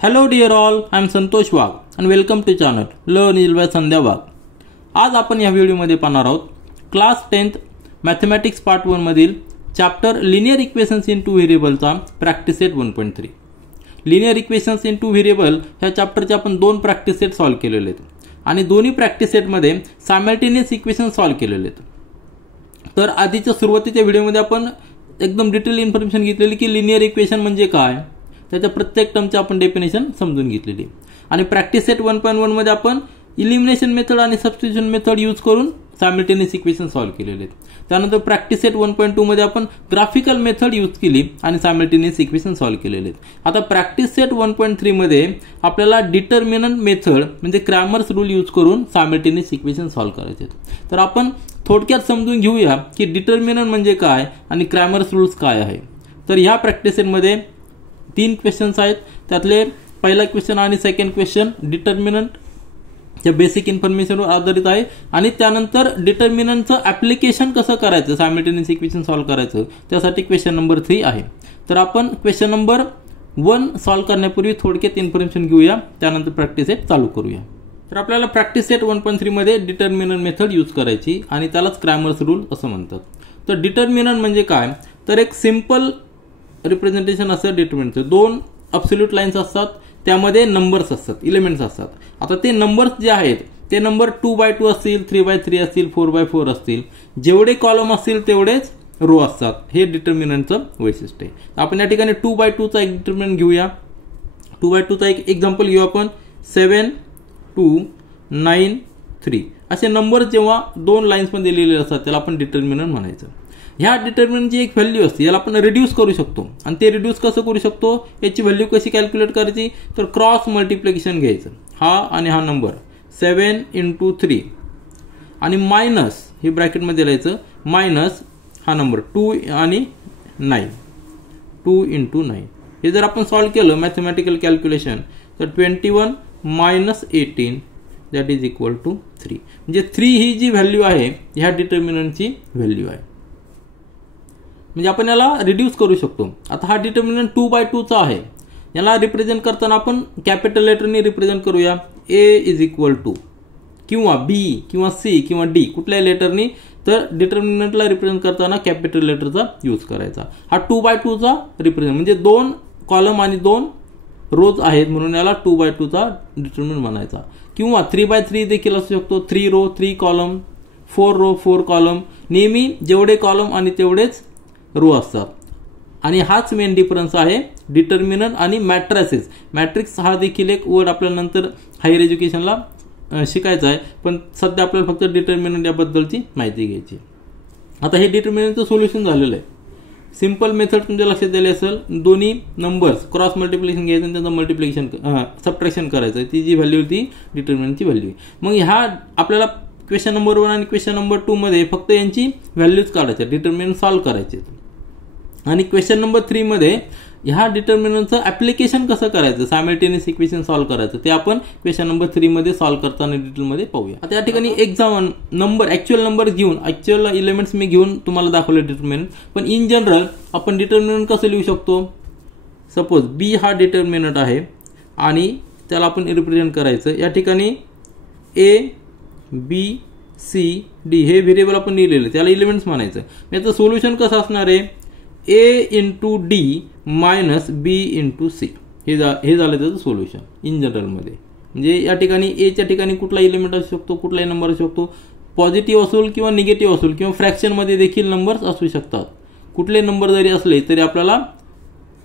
Hello dear all, I am Santosh Wagh and welcome to channel Learn Easily by Sandhya Wagh. आज आपण या व्हिडिओमध्ये पाहणार आहोत क्लास 10th मॅथमॅटिक्स पार्ट 1 मधील chapter linear equations in two व्हेरिएबलचा practice set 1.3. Linear equations in two variable ह्या चॅप्टरचे आपण दोन प्रॅक्टिस सेट सॉल्व्ह केलेले आहेत आणि दोन्ही प्रॅक्टिस सेटमध्ये सायमल्टेनियस इक्वेशन सॉल्व्ह केलेले आहेत. तर आधीच्या सुरुवातीच्या व्हिडिओमध्ये आपण एकदम डिटेल इन्फॉर्मेशन घेतलेली की लिनियर इक्वेशन म्हणजे काय, त्याच्या प्रत्येक टर्मची आपण डेफिनेशन समजून घेतलेली आणि प्रॅक्टिस सेट 1.1 मध्ये आपण इलिमिनेशन मेथड आणि सबस्टिट्यूशन मेथड यूज करून सायमल्टेनियस इक्वेशन सॉल्व्ह केलेले आहेत. त्यानंतर प्रॅक्टिस सेट 1.2 मध्ये आपण ग्राफिकल मेथड यूज केली आणि सायमल्टेनियस इक्वेशन सॉल्व्ह केलेले आहेत. आता प्रॅक्टिस सेट 1.3 मध्ये आपल्याला डिटर्मिनंट मेथड म्हणजे क्रॅमर्स रूल यूज करून सायमल्टेनियस इक्वेशन सॉल्व्ह करायचे आहेत. तर आपण थोडक्यात समजून घेऊया की डिटर्मिनंट म्हणजे काय आणि क्रॅमर्स रूल्स काय आहे. तर ह्या प्रॅक्टिस सेटमध्ये 3 क्वेश्चन्स आहेत. त्यातले पहिला क्वेश्चन आणि सेकंड क्वेश्चन डिटर्मिनंटच्या बेसिक इन्फॉर्मेशनवर आधारित आहे आणि त्यानंतर डिटर्मिनंटचं ऍप्लिकेशन कसं करायचं सायमल्टेनियस इक्वेशन सॉल्व्ह करायचं त्यासाठी क्वेश्चन नंबर 3 आहे. तर आपण क्वेश्चन नंबर 1 सॉल्व्ह करण्यापूर्वी थोडक्यात इन्फॉर्मेशन घेऊया, त्यानंतर प्रॅक्टिस सेट चालू करूया. तर आपल्याला प्रॅक्टिस सेट 1.3 मध्ये डिटर्मिनंट मेथड यूज करायची आणि त्यालाच क्रॅमर्स रूल असं म्हणतात. तर डिटर्मिनंट म्हणजे काय, तर एक सिंपल रिप्रेझेंटेशन असतं डिटर्मिनंटचं. 2 ॲब्सोल्यूट लाईन्स असतात, त्यामध्ये नंबर्स असतात, एलिमेंट्स असतात. आता ते नंबर्स जे आहेत ते नंबर 2x2 असतील, 3x3 असतील, 4x4 असतील. जेवढे कॉलम असतील तेवढेच रो असतात. हे डिटर्मिनंटचं वैशिष्ट्य आहे. आपण या ठिकाणी 2x2 चा एक डिटर्मिनंट घेऊया. 2x2 चा एक एक्झाम्पल घेऊ आपण. 7 2 9 3 असे नंबर जेव्हा 2 लाईन्समध्ये लिहिलेले असतात त्याला आपण डिटर्मिनंट म्हणायचं. ह्या डिटर्मिनंटची एक व्हॅल्यू असते, याला आपण रिड्यूस करू शकतो. आणि ते रिड्यूस कसं करू शकतो, याची व्हॅल्यू कशी कॅल्क्युलेट करायची, तर क्रॉस मल्टिप्लिकेशन घ्यायचं. हा आणि हा नंबर 7 × 3 आणि मायनस हे ब्रॅकेटमध्ये लिहायचं, मायनस हा नंबर 2 आणि 9 2 × 9. हे जर आपण सॉल्व्ह केलं मॅथमॅटिकल कॅल्क्युलेशन तर 21 - 18 दॅट इज इक्वल टू 3. म्हणजे 3 ही जी व्हॅल्यू आहे ह्या डिटर्मिनंटची व्हॅल्यू आहे. म्हणजे आपण याला रिड्यूस करू शकतो. आता हा डिटर्मिनंट 2x2 चा आहे. याला रिप्रेझेंट करताना आपण कॅपिटल लेटरनी रिप्रेझेंट करूया. A इज इक्वल टू किंवा B किंवा C किंवा D कुठल्याही लेटरनी. तर डिटर्मिनंटला रिप्रेझेंट करताना कॅपिटल लेटरचा यूज करायचा. हा 2x2 चा रिप्रेझेंट म्हणजे 2 कॉलम आणि 2 रोज आहेत म्हणून याला 2x2 चा डिटर्मिनंट म्हणायचा. किंवा 3x3 देखील असू शकतो. 3 रो 3 कॉलम, 4 रो 4 कॉलम. नेहमी जेवढे कॉलम आणि तेवढेच रो असतात. आणि हाच मेन डिफरन्स आहे डिटर्मिनंट आणि मॅट्रिसेस. मॅट्रिक्स हा देखील एक वर्ड आपल्याला नंतर हायर एज्युकेशनला शिकायचा आहे, पण सध्या आपल्याला फक्त डिटर्मिनंट याबद्दलची माहिती घ्यायची. आता हे डिटर्मिनंटचं सोल्युशन झालेलं आहे. सिंपल मेथड तुमच्या लक्षात दिली असेल. दोन्ही नंबर्स क्रॉस मल्टिप्लिकेशन घ्यायचं आणि त्याचं मल्टिप्लिकेशन सबट्रॅक्शन करायचं. ती जी व्हॅल्यू होती डिटर्मिनंटची व्हॅल्यू. मग ह्या आपल्याला क्वेश्चन नंबर 1 आणि क्वेश्चन नंबर 2 मध्ये फक्त यांची व्हॅल्यूज काढायच्या, डिटर्मिनंट सॉल्व्ह करायचे. आणि क्वेश्चन नंबर 3 मध्ये ह्या डिटर्मिनंटचं ऍप्लिकेशन कसं करायचं, सायमल्टेनियस इक्वेशन सॉल्व्ह करायचं, ते आपण क्वेश्चन नंबर 3 मध्ये सॉल्व्ह करताना डिटेलमध्ये पाहूया. आता या ठिकाणी एक्झाम नंबर ऍक्च्युअल नंबर घेऊन ऍक्च्युअल एलिमेंट्स मी घेऊन तुम्हाला दाखवले डिटर्मिनंट. पण इन जनरल आपण डिटर्मिनंट कसं लिहू शकतो. सपोज B हा डिटर्मिनंट आहे आणि त्याला आपण रिप्रेझेंट करायचं. या ठिकाणी A B C D हे व्हेरिएबल आपण लिहिलेले, त्याला एलिमेंट्स म्हणायचं. याचं सोल्युशन कसं असणार आहे, A × D - B × C हे झालं त्याचं सोल्युशन इन जनरलमध्ये. म्हणजे या ठिकाणी A च्या ठिकाणी कुठला एलिमेंट असू शकतो, कुठलाही नंबर असू शकतो. पॉझिटिव्ह असेल किंवा निगेटिव्ह असेल किंवा फ्रॅक्शनमध्ये देखील नंबर्स असू शकतात. कुठले नंबर जरी असले तरी आपल्याला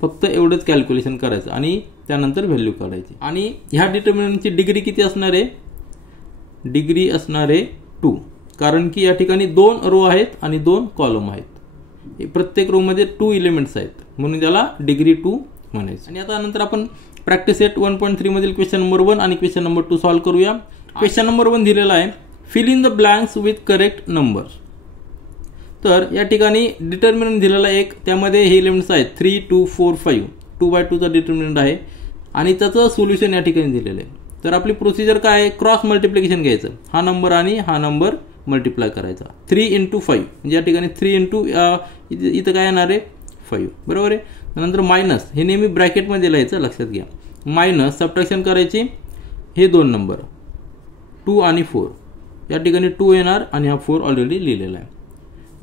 फक्त एवढंच कॅल्क्युलेशन करायचं आणि त्यानंतर व्हॅल्यू काढायची. आणि ह्या डिटर्मिनंटची डिग्री किती असणार आहे, डिग्री असणार आहे 2. कारण की या ठिकाणी 2 रो आहेत आणि 2 कॉलम आहेत. प्रत्येक रो मध्ये 2 एलिमेंट्स आहेत म्हणून त्याला डिग्री 2 म्हणायचं. आणि आता नंतर आपण प्रॅक्टिस सेट 1.3 मधील क्वेश्चन नंबर 1 आणि क्वेश्चन नंबर 2 सॉल्व्ह करूया. क्वेश्चन नंबर 1 दिलेला आहे, fill in the blanks with correct numbers. तर या ठिकाणी डिटर्मिनंट दिलेला एक, त्यामध्ये हे एलिमेंट्स आहेत 3 2 4 5. 2x2 चा डिटर्मिनंट आहे आणि त्याचं सोल्युशन या ठिकाणी दिलेलं आहे. तर आपली प्रोसिजर काय आहे, क्रॉस मल्टिप्लिकेशन घ्यायचं. हा नंबर आणि हा नंबर मल्टिप्लाय करायचा. 3 × 5 म्हणजे या ठिकाणी 3 इथं काय येणार आहे 5, बरोबर आहे. नंतर मायनस हे नेहमी ब्रॅकेटमध्ये लिहायचं, लक्षात घ्या. मायनस सबट्रॅक्शन करायची हे दोन नंबर 2 आणि 4 या ठिकाणी 2 येणार आणि हा 4 ऑलरेडी लिहिलेला आहे।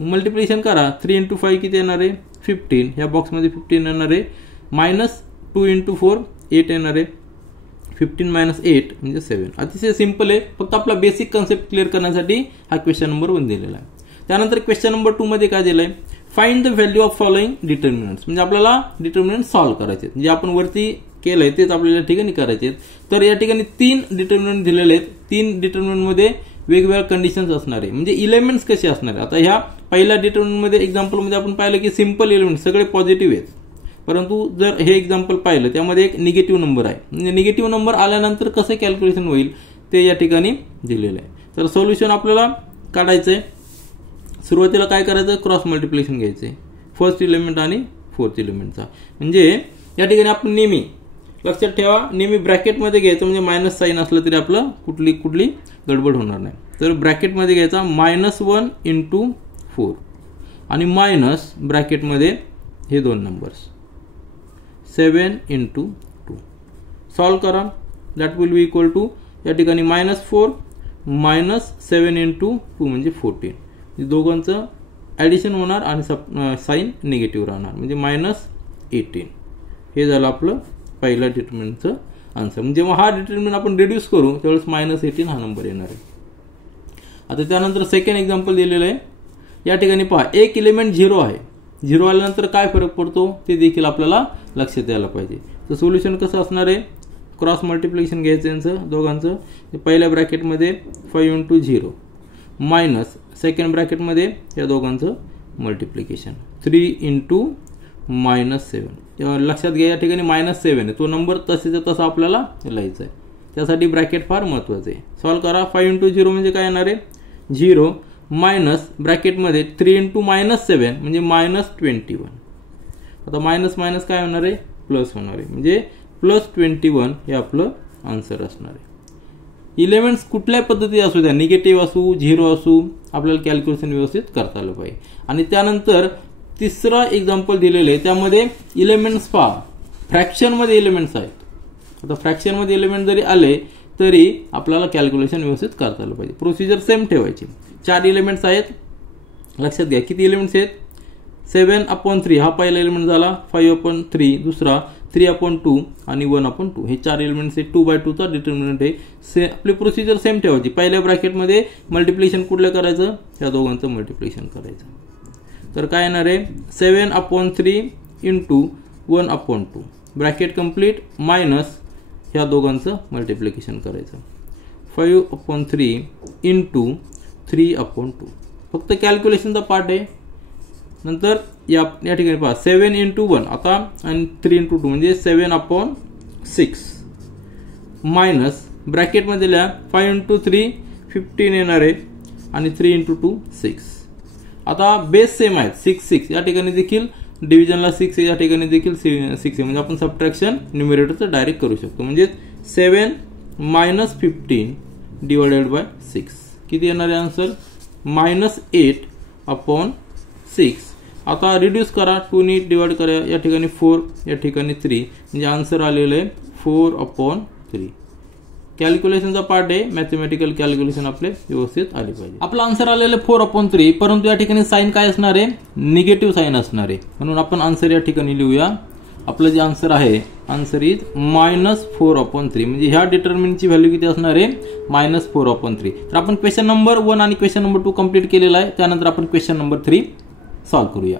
मल्टिप्लिकेशन करा 3 × 5 किती येणार आहे 15 ह्या बॉक्समध्ये 15 येणार आहे मायनस 2 × 4 8 येणार आहे 15 - 8 म्हणजे 7। अतिशय सिंपल आहे, फक्त आपला बेसिक कन्सेप्ट क्लिअर करण्यासाठी हा क्वेश्चन नंबर 1 दिलेला आहे। त्यानंतर क्वेश्चन नंबर 2 मध्ये काय दिलंय find the value of following determinants, म्हणजे आपल्याला डिटर्मिनंट सॉल्व्ह करायचे जे आपण वरती केलंय तेच आपल्याला ठिकाणी करायचे। तर या ठिकाणी 3 डिटर्मिनंट दिलेले आहेत, 3 डिटर्मिनंट मध्ये वेगवेगळ्या कंडिशन्स असणार आहे, म्हणजे इलेमेंट्स कसे असणार आहे। आता ह्या पहिल्या डिटर्मिनंट मध्ये एक्झाम्पल मध्ये आपण पाहिलं की सिंपल एलिमेंट सगळे पॉझिटिव्ह आहेत, परंतु जर हे एक्झाम्पल पाहिलं त्यामध्ये एक निगेटिव्ह नंबर आहे, म्हणजे निगेटिव्ह नंबर आल्यानंतर कसं कॅल्क्युलेशन होईल ते या ठिकाणी दिलेलं आहे। तर सोल्युशन आपल्याला काढायचंय। सुरुवातीला काय करायचं क्रॉस मल्टिप्लिकेशन घ्यायचे फर्स्ट एलिमेंट आणि फोर्थ एलिमेंटचा, म्हणजे या ठिकाणी आपण नेहमी लक्षात ठेवा नेहमी ब्रॅकेटमध्ये घ्यायचं, म्हणजे मायनस साइन असलं तरी आपलं कुठली गडबड होणार नाही। तर ब्रॅकेटमध्ये घ्यायचा -1 × 4 आणि मायनस ब्रॅकेटमध्ये हे दोन नंबर्स 7 × 2 सॉल्व करा that will be equal to या ठिकाणी -4 - 7 × 2 म्हणजे 14, दोघांचं ॲडिशन होणार आणि साइन निगेटिव्ह राहणार म्हणजे -18। हे झालं आपलं पहिल्या डिटर्मिनंटचं आन्सर। म्हणजे जेव्हा हा डिटर्मिनंट आपण रिड्यूस करू त्यावेळेस -18 हा नंबर येणार आहे। आता त्यानंतर सेकंड एक्झाम्पल दिलेलं आहे, या ठिकाणी पहा एक एलिमेंट 0 आहे, 0 आल्यानंतर काय फरक पडतो ते देखील आपल्याला लक्षात यायला पाहिजे। तर सोल्युशन कसं असणार आहे क्रॉस मल्टिप्लिकेशन घ्यायचं यांचं दोघांचं, पहिल्या ब्रॅकेटमध्ये 5 × 0 मायनस सेकंड ब्रॅकेटमध्ये या दोघांचं मल्टिप्लिकेशन 3 × -7। लक्षात घ्या या ठिकाणी -7 आहे, तो नंबर तसेचा तसा आपल्याला लिहायचा आहे, त्यासाठी ब्रॅकेट फार महत्वाचं आहे। सॉल्व करा 5 × 0 म्हणजे काय येणार आहे 0 मायनस ब्रॅकेटमध्ये 3 × -7 म्हणजे -21। आता मायनस मायनस काय होणार आहे प्लस होणार आहे, म्हणजे +21 हे आपलं आन्सर असणार आहे। इलेमेंट्स कुठल्या पद्धती असू द्या निगेटिव्ह असू 0 असू आपल्याला कॅल्क्युलेशन व्यवस्थित करता आलं पाहिजे। आणि त्यानंतर तिसरा एक्झाम्पल दिलेले आहे त्यामध्ये इलेमेंट्स पहा फ्रॅक्शन मध्ये इलेमेंट्स आहेत। आता फ्रॅक्शन मध्ये एलिमेंट जरी आले तरी आपल्याला कॅल्क्युलेशन व्यवस्थित करता आलं पाहिजे। प्रोसिजर सेम ठेवायची। 4 एलिमेंट्स आहेत, लक्षात घ्या किती एलिमेंट्स आहेत 7/3 हा पहिला एलिमेंट झाला, 5/3 दुसरा, 3/2 आणि 1/2 हे 4 एलिमेंट्स आहेत। 2/2 चा डिटर्मिनंट आहे। आपली प्रोसिजर सेम ठेवायची, पहिल्या ब्रॅकेटमध्ये मल्टिप्लिकेशन कुठलं करायचं या दोघांचं मल्टिप्लिकेशन करायचं। तर काय येणार आहे 7/3 × 1/2 ब्रॅकेट कंप्लीट मायनस ह्या दोघांचं मल्टिप्लिकेशन करायचं 5/3 × 3/2 फक्त कॅल्क्युलेशनचा पार्ट आहे। नंतर या ठिकाणी पहा 7 × 1 आता आणि 3 × 2 म्हणजे 7/6 मायनस ब्रॅकेटमध्ये लिहा 5 × 3 15 येणार आहे आणि 3 × 2 6। आता बेस सेम आहेत 6 6 या ठिकाणी देखील डिव्हिजनला 6 या ठिकाणी देखील 6 आहे, म्हणजे आपण सबट्रॅक्शन न्यूमरेटरचं डायरेक्ट करू शकतो, म्हणजे 7 - 15 / 6 किती येणार आहे आन्सर -8/6। आता रिड्यूस करा 2 ने डिवाइड करा, या ठिकाणी 4 या ठिकाणी 3 म्हणजे आन्सर आलेलं आहे 4/3। कॅल्क्युलेशनचा पार्ट आहे, मॅथमॅटिकल कॅल्क्युलेशन आपले व्यवस्थित आले पाहिजे। आपला आन्सर आलेलं 4/3 परंतु या ठिकाणी साइन काय असणार आहे निगेटिव्ह साइन असणार आहे, म्हणून आपण आन्सर या ठिकाणी लिहूया। आपलं जे आन्सर आहे आन्सर इज -4/3 म्हणजे ह्या डिटर्मिनंटची व्हॅल्यू किती असणार आहे -4/3। तर आपण क्वेश्चन नंबर 1 आणि क्वेश्चन नंबर 2 कंप्लीट केलेला आहे। त्यानंतर आपण क्वेश्चन नंबर 3 सॉल्व करूया।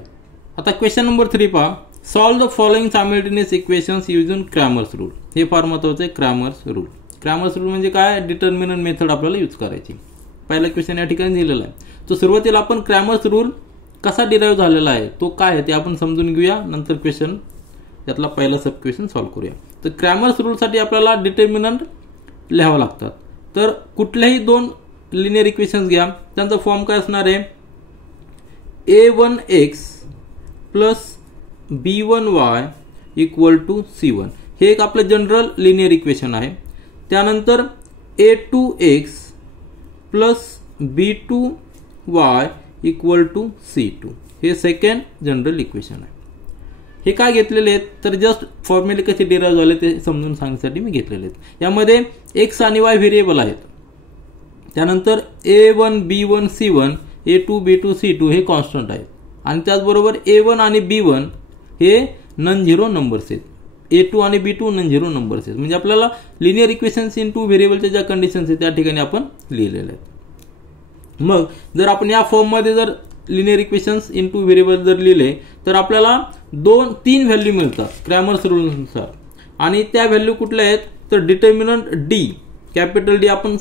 आता क्वेश्चन नंबर 3 पहा solve the following simultaneous equations using Cramer's rule. हे फार महत्त्वाचं आहे क्रॅमर्स रूल। क्रॅमर्स रूल म्हणजे काय डिटर्मिनंट मेथड आपल्याला यूज करायची। पहिला क्वेश्चन या ठिकाणी दिलेला आहे, तो सुरुवातीला आपण क्रॅमर्स रूल कसा डिराइव्ह झालेला आहे तो काय आहे ते आपण समजून घेऊया, नंतर क्वेश्चन यातला पहिला सब क्वेश्चन सॉल्व करूया। तर क्रॅमर्स रूल साठी आपल्याला डिटर्मिनंट लिहावं लागतात। तर कुठल्याही 2 लिनियर इक्वेशन्स घ्या, त्यांचा फॉर्म काय असणार आहे a1x + b1y = c1 हे एक आपलं जनरल लिनियर इक्वेशन आहे। त्यानंतर a2x + b2y = c2 हे सेकंड जनरल इक्वेशन आहे। हे काय घेतलेले आहेत तर जस्ट फॉर्म्युले कसे डिराईव्ह झाले ते समजून सांगण्यासाठी मी घेतलेले आहेत. यामध्ये एक्स आणि वाय व्हेरिएबल आहेत. त्यानंतर A1 B1 C1 A2 B2 C2 हे कॉन्स्टंट आहेत आणि त्याचबरोबर A1 आणि B1 हे नॉन झिरो नंबर्स आहेत. A2 आणि B2 नॉन झिरो नंबर्स आहेत. म्हणजे आपल्याला लिनियर इक्वेशन्स इन टू व्हेरिएबलच्या ज्या कंडिशन्स आहेत त्या ठिकाणी आपण लिहिलेले आहेत. मग जर आपण या फॉर्ममध्ये जर linear equations in two variable जर लिहिले तर आपल्याला 3 व्हॅल्यू मिळतात क्रॅमर्स रूलनुसार. आणि त्या व्हॅल्यू कुठल्या आहेत तर डिटर्मिनंट डी, कॅपिटल डी आपण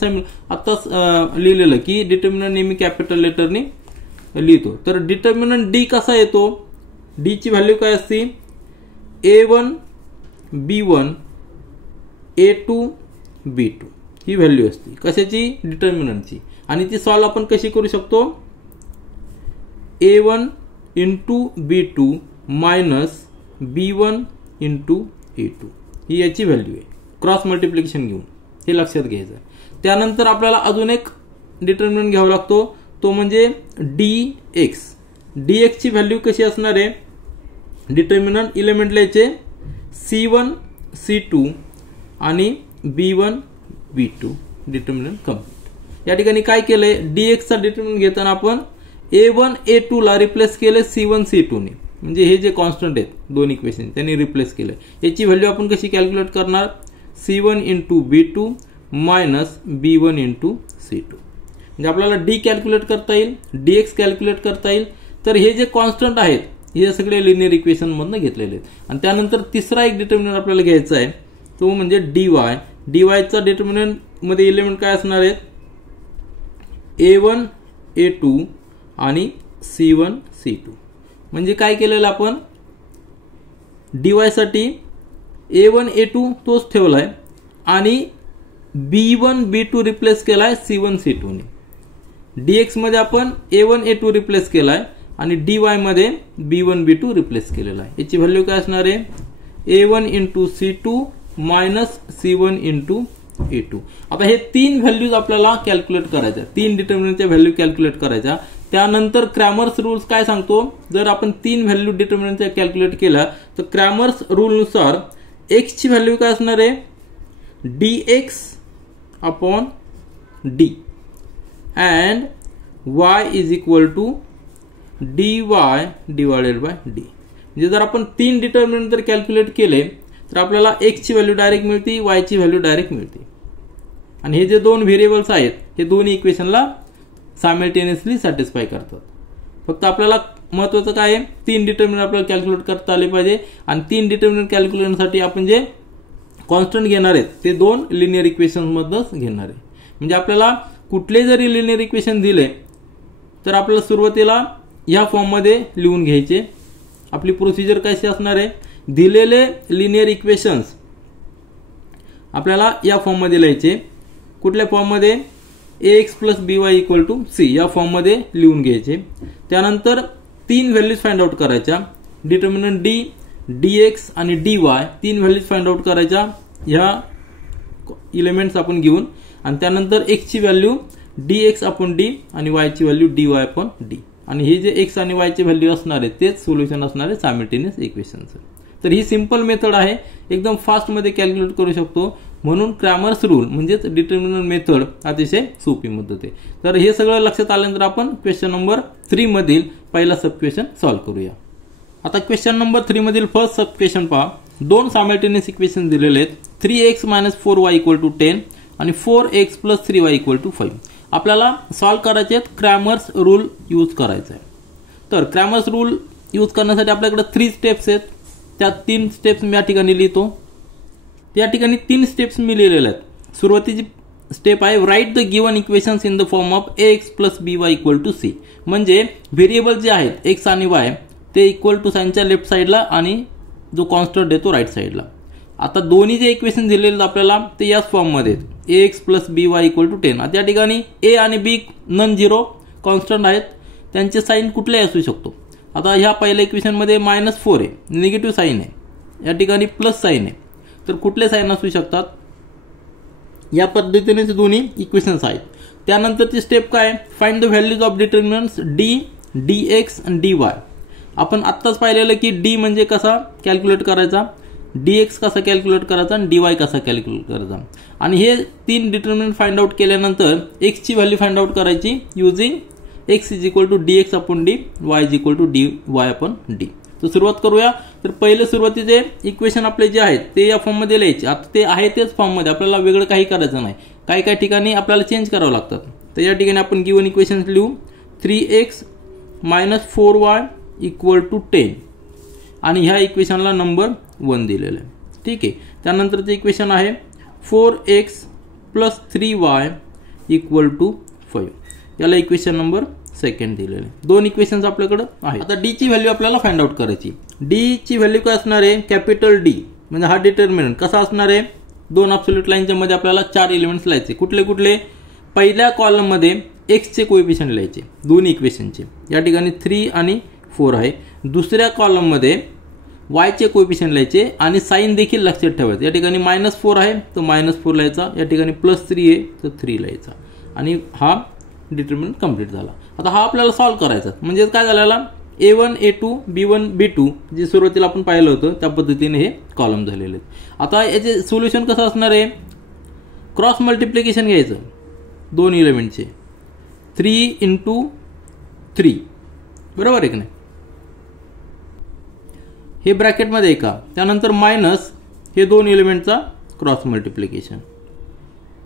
आत्ताच लिहिलेलं की डिटर्मिनंट नेहमी कॅपिटल लेटरने लिहितो. तर डिटर्मिनंट डी कसा येतो, डी ची व्हॅल्यू काय असते A1 B1 A2 B2 ही व्हॅल्यू असते कशाची डिटर्मिनंटची. आणि ती सॉल्व आपण कशी करू शकतो A1 into B2 minus B1 into A2 ही याची व्हॅल्यू आहे क्रॉस मल्टिप्लिकेशन घेऊन, हे लक्षात घ्यायचं. त्यानंतर आपल्याला अजून एक डिटर्मिनंट घ्यावा लागतो तो म्हणजे dx. dx ची व्हॅल्यू कशी असणार आहे डिटर्मिनंट इलेमेंट लिहायचे C1 C2 आणि B1 B2 डिटर्मिनंट कंप्लीट. या ठिकाणी काय केलंय dx चा डिटर्मिनंट घेताना आपण A1 A2 ला रिप्लेस केले C1 C2 ने, म्हणजे हे जे कॉन्स्टंट आहेत दोन इक्वेशन त्यांनी रिप्लेस केले. याची व्हॅल्यू आपण कशी कॅल्क्युलेट करणार C1 into B2 minus B1 into C2. म्हणजे आपल्याला डी कॅल्क्युलेट करता येईल, dx कॅल्क्युलेट करता येईल. तर हे जे कॉन्स्टंट आहेत हे सगळे लिनियर इक्वेशन मधून घेतलेले आहेत. आणि त्यानंतर तिसरा एक डिटर्मिनंट आपल्याला घ्यायचा आहे तो म्हणजे dy. dy चा डिटर्मिनंट मध्ये एलिमेंट काय असणार आहेत A1 A2 आणि C1 C2. म्हणजे काय केलेलं आपण dy साठी A1 A2 तोच ठेवलाय आणि B1 B2 रिप्लेस केलाय C1 C2 ने. dx मध्ये आपण A1 A2 रिप्लेस केलाय आणि dy मध्ये B1 B2 रिप्लेस केलेला आहे. याची व्हॅल्यू काय असणार आहे A1 into C2 minus C1 into A2. आता हे 3 व्हॅल्यूज आपल्याला कॅल्क्युलेट करायच्या, 3 डिटर्मिनंटच्या व्हॅल्यू कॅल्क्युलेट करायच्या. त्यानंतर क्रॅमर्स रूल्स काय सांगतो जर आपण 3 व्हॅल्यू डिटर्मिनंटच्या कॅल्क्युलेट केल्या तर क्रॅमर्स रूल नुसार x ची व्हॅल्यू काय असणार आहे dx upon d and y is equal to dy divided by d. म्हणजे जर आपण 3 डिटर्मिनंट जर कॅल्क्युलेट केले तर आपल्याला x ची व्हॅल्यू डायरेक्ट मिळते, y ची व्हॅल्यू डायरेक्ट मिळते. आणि हे जे दोन व्हेरिएबल्स आहेत हे दोन्ही इक्वेशनला सायमल्टेनियसली सॅटिस्फाय करतात. फक्त आपल्याला महत्त्वाचं काय आहे 3 डिटर्मिनंट आपल्याला कॅल्क्युलेट करता आले पाहिजे. आणि 3 डिटर्मिनंट कॅल्क्युलेशनसाठी आपण जे कॉन्स्टंट घेणार आहेत ते 2 लिनियर इक्वेशन मधूनच घेणार आहे. म्हणजे आपल्याला कुठले जरी लिनियर इक्वेशन दिले तर आपल्याला सुरुवातीला या फॉर्म मध्ये लिहून घ्यायचे. आपली प्रोसिजर कशी असणार आहे दिलेले लिनियर इक्वेशन्स आपल्याला या फॉर्म मध्ये लिहायचे. कुठल्या फॉर्म मध्ये ax plus by equal to c या फॉर्म मध्ये लिहून घ्यायचे. त्यानंतर 3 व्हॅल्यूज फाइंड आउट करायच्या डिटर्मिनंट d dx आणि dy 3 व्हॅल्यूज फाइंड आउट करायच्या ह्या एलिमेंट्स आपण घेऊन. आणि त्यानंतर x ची व्हॅल्यू dx अपॉन d आणि y ची व्हॅल्यू dy अपॉन d. आणि हे जे x आणि y ची व्हॅल्यू असणार आहे तेच सोल्युशन असणार आहे सायमल्टेनियस इक्वेशनचं. तर ही सिंपल मेथड आहे, एकदम फास्ट मध्ये कॅल्क्युलेट करू शकतो. म्हणून क्रॅमर्स रूल म्हणजेच डिटर्मिनंट मेथड अतिशय सोपी पद्धत आहे. तर हे सगळं लक्षात आल्यानंतर आपण क्वेश्चन नंबर 3 मधील पहिला सब क्वेश्चन सॉल्व्ह करूया. आता क्वेश्चन नंबर 3 मधील फर्स्ट सब क्वेश्चन पहा. दोन सायमल्टेनियस इक्वेशन दिलेले आहेत 3x - 4y = 10 आणि 4x + 3y = 5. आपल्याला सॉल्व्ह करायचे आहेत क्रॅमर्स रूल यूज करायचा आहे. तर क्रॅमर्स रूल यूज करण्यासाठी आपल्याकडे 3 स्टेप्स आहेत. त्या 3 स्टेप्स मी या ठिकाणी लिहितो. या ठिकाणी 3 स्टेप्स मी लिहिलेल्या आहेत. सुरुवातीची स्टेप आहे write the given equations in the form of ax + by = c. म्हणजे व्हेरिएबल जे आहेत x आणि y ते इक्वल टू साइनच्या लेफ्ट साइडला आणि जो कॉन्स्टंट देतो राईट साइडला. आता दोन्ही जे इक्वेशन दिलेले आपल्याला ते याच फॉर्म मध्ये आहेत ax + by = 10. आता या ठिकाणी a आणि b नॉन झिरो कॉन्स्टंट आहेत, त्यांचे साइन कुठलेही असू शकतो. आता ह्या पहिल्या इक्वेशन मध्ये -4 आहे, निगेटिव्ह साइन आहे, या ठिकाणी प्लस साइन आहे. तर कुठले साइन असू शकतात या पद्धतीने दोन्ही इक्वेशन्स आहेत. त्यानंतरची स्टेप काय find the values of determinants d dx आणि dy. आपण आत्ताच पाहिलेलं की डी म्हणजे कसा कॅल्क्युलेट करायचा, dx कसा कॅल्क्युलेट करायचा आणि dy कसा कॅल्क्युलेट करायचा. आणि हे तीन डिटर्मिनंट फाइंड आउट केल्यानंतर x ची व्हॅल्यू फाइंड आउट करायची using x dx upon d, y dy upon d. तर सुरुवात करूया. तर पहिले सुरुवातीचे इक्वेशन आपले जे आहेत ते या फॉर्म मध्ये लिहायचे. आता ते आहे तेच फॉर्म मध्ये, आपल्याला वेगळं काही करायचं नाही. काही काही ठिकाणी आपल्याला चेंज करावं लागतात. तर या ठिकाणी आपण गिवन इक्वेशन लिहू 3x - 4y = 10 आणि ह्या इक्वेशनला नंबर 1 दिलेला आहे. ठीक आहे. त्यानंतरचे इक्वेशन आहे 4x + 3y = 5. याला इक्वेशन नंबर 2 दिलेलं आहे. दोन इक्वेशन्स आपल्याकडे आहेत. आता डी ची व्हॅल्यू आपल्याला फाइंड आउट करायची. डी ची व्हॅल्यू काय असणार आहे, कॅपिटल डी म्हणजे हा डिटर्मिनंट कसा असणार आहे, दोन ॲब्सोल्यूट लाईनच्या मध्ये आपल्याला 4 एलिमेंट्स लिहायचे. कुठले कुठले, पहिल्या कॉलम मध्ये x चे कोएफिशिएंट लिहायचे दोन्ही इक्वेशनचे, या ठिकाणी 3 आणि 4 आहे. दुसऱ्या कॉलम मध्ये y चे कोएफिशिएंट लिहायचे आणि साइन देखील लक्षात ठेवायचं. या ठिकाणी -4 आहे तर -4 लिहायचा, या ठिकाणी +3 आहे तर 3 लिहायचा आणि हा डिटर्मिनंट कंप्लीट झाला. आता हा आपल्याला सॉल्व्ह करायचा. म्हणजे काय झालेला, a1 a2 b1 b2 जे सुरुवातीला आपण पाहिलं होतं त्या पद्धतीने हे कॉलम झालेले आहेत. आता याचे सोल्युशन कसं असणार आहे, क्रॉस मल्टिप्लिकेशन घ्यायचं दोन एलिमेंटचे 3 × 3, बरोबर आहे की नाही. हे ब्रॅकेटमध्ये आहे का, त्यानंतर मायनस हे दोन एलिमेंटचा क्रॉस मल्टिप्लिकेशन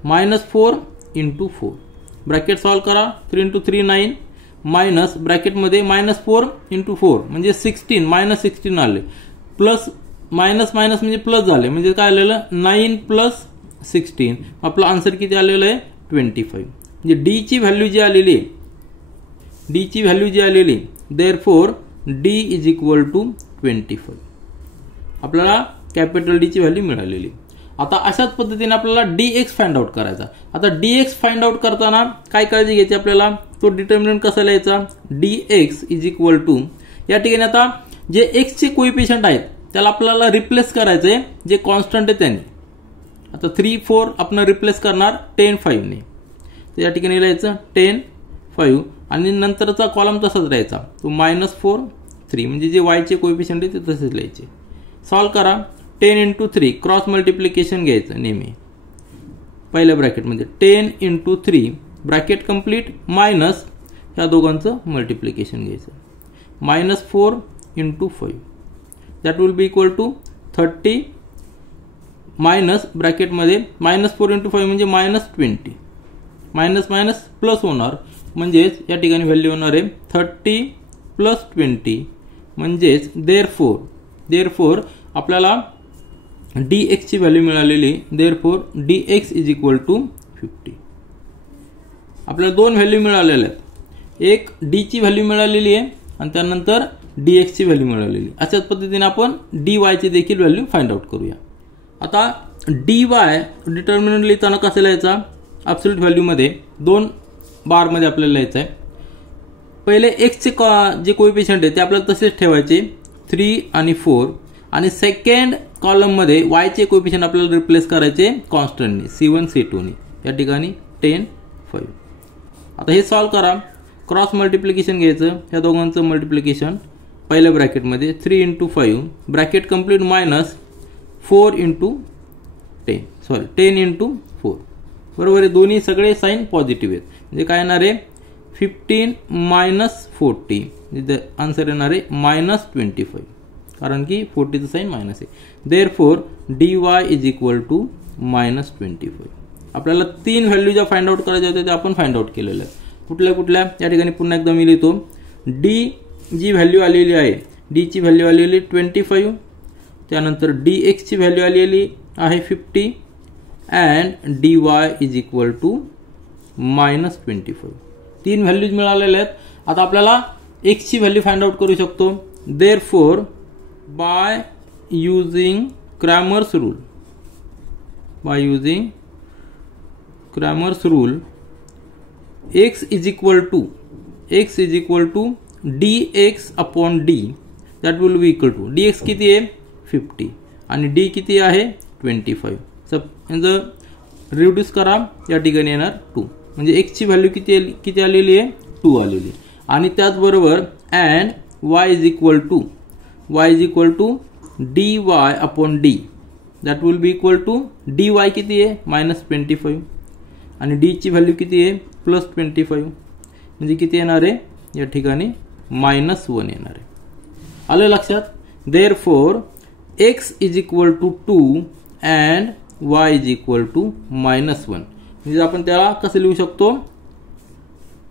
-4 × 4, ब्रॅकेट सॉल्व करा. 3 × 3 9 मायनस ब्रॅकेटमध्ये -4 × 4 म्हणजे 16 -16 आले, प्लस मायनस मायनस म्हणजे प्लस झाले, म्हणजे काय आलेलं 9 + 16. आपलं आन्सर किती आलेलं आहे 25. म्हणजे डी ची व्हॅल्यू जी आलेली आहे, डी ची व्हॅल्यू जी आलेली, देअरफॉर डी = 25. आपल्याला कॅपिटल डी ची व्हॅल्यू मिळालेली. आता अशाच पद्धतीने आपल्याला dx फाइंड आउट करायचा. आता dx फाइंड आउट करताना काय काळजी घ्यायची आपल्याला, तो डिटर्मिनंट कसा लिहायचा, dx = या ठिकाणी आता जे x चे कोएफिशिएंट आहेत त्याला आपल्याला रिप्लेस करायचंय, जे कॉन्स्टंट आहे त्याने. आता 3 4 आपण रिप्लेस करणार 10 5 ने, तर या ठिकाणी लिहायचं 10 5 आणि नंतरचा कॉलम तसाच राहायचा, तो -4 3 म्हणजे जे y चे कोएफिशिएंट आहे ते तसेच लिहायचे. सॉल्व करा. 10 × 3 क्रॉस मल्टिप्लिकेशन घ्यायचं नेहमी पहिल्या ब्रॅकेटमध्ये 10 × 3 ब्रॅकेट कंप्लीट मायनस ह्या दोघांचं मल्टिप्लिकेशन घ्यायचं -4 × 5 that will be equal to 30 minus ब्रॅकेटमध्ये -4 × 5 म्हणजे -20, मायनस मायनस प्लस होणार म्हणजेच या ठिकाणी व्हॅल्यू होणार आहे 30 + 20 म्हणजेच देअरफॉर आपल्याला dx ची व्हॅल्यू मिळालेली, देअरफॉर dx = 50. आपल्याला दोन व्हॅल्यू मिळालेल्या आहेत, एक d ची व्हॅल्यू मिळालेली आहे आणि त्यानंतर dx ची व्हॅल्यू मिळालेली. अशाच पद्धतीने आपण dy ची देखील व्हॅल्यू फाइंड आउट करूया. आता dy डिटर्मिनंट लिहिताना कसं लिहायचा, ॲब्सोल्यूट व्हॅल्यू मध्ये 2 बार मध्ये आपल्याला लिहायचं आहे. पहिले x चे जे कोएफिशिएंट आहे ते आपल्याला तसेच ठेवायचे 3 आणि 4 आणि सेकंड कॉलम मध्ये y चे कोएफिशिएंट आपल्याला रिप्लेस करायचे कॉन्स्टंटने C1 C2 ने, या ठिकाणी 10 5. आता हे सॉल्व करा. क्रॉस मल्टिप्लिकेशन घ्यायचं, ह्या दोघांचं मल्टिप्लिकेशन पहिल्या ब्रॅकेटमध्ये 3 × 5 ब्रॅकेट कंप्लीट मायनस 4 × 10 × 4, बरोबर आहे. दोन्ही सगळे साइन पॉझिटिव्ह आहेत, म्हणजे काय येणार आहे 15 - 40, आन्सर येणार आहे -25, कारण की 40चं साइन मायनस आहे. Therefore dy = -25. आपल्याला 3 व्हॅल्यू ज्या फाइंड आउट करायच्या होत्या त्या आपण फाइंड आउट केलेल्या आहेत. कुठल्या कुठल्या, या ठिकाणी पुन्हा एकदा मी लिहितो. d जी व्हॅल्यू आलेली आहे, d ची व्हॅल्यू आलेली 25, त्यानंतर dx ची व्हॅल्यू आलेली आहे 50 अँड dy = -25. 3 व्हॅल्यूज मिळालेल्या आहेत. आता आपल्याला x ची व्हॅल्यू फाइंड आउट करू शकतो. Therefore by using Cramer's rule, x = dx upon d, that will be equal to dx किती आहे 50 आणि d किती आहे 25. सब रिड्यूस करा, या ठिकाणी येणार 2, म्हणजे x ची व्हॅल्यू किती आलेली आहे 2 आलेली. आणि त्याचबरोबर and y is equal to dy upon d. That will be equal to dy किती आहे -25 आणि d ची व्हॅल्यू किती आहे +25, म्हणजे किती येणार आहे या ठिकाणी -1 येणार आहे. आलं लक्षात. Therefore x is equal to 2 and y is equal to -1. म्हणजे आपण त्याला कसं लिहू शकतो,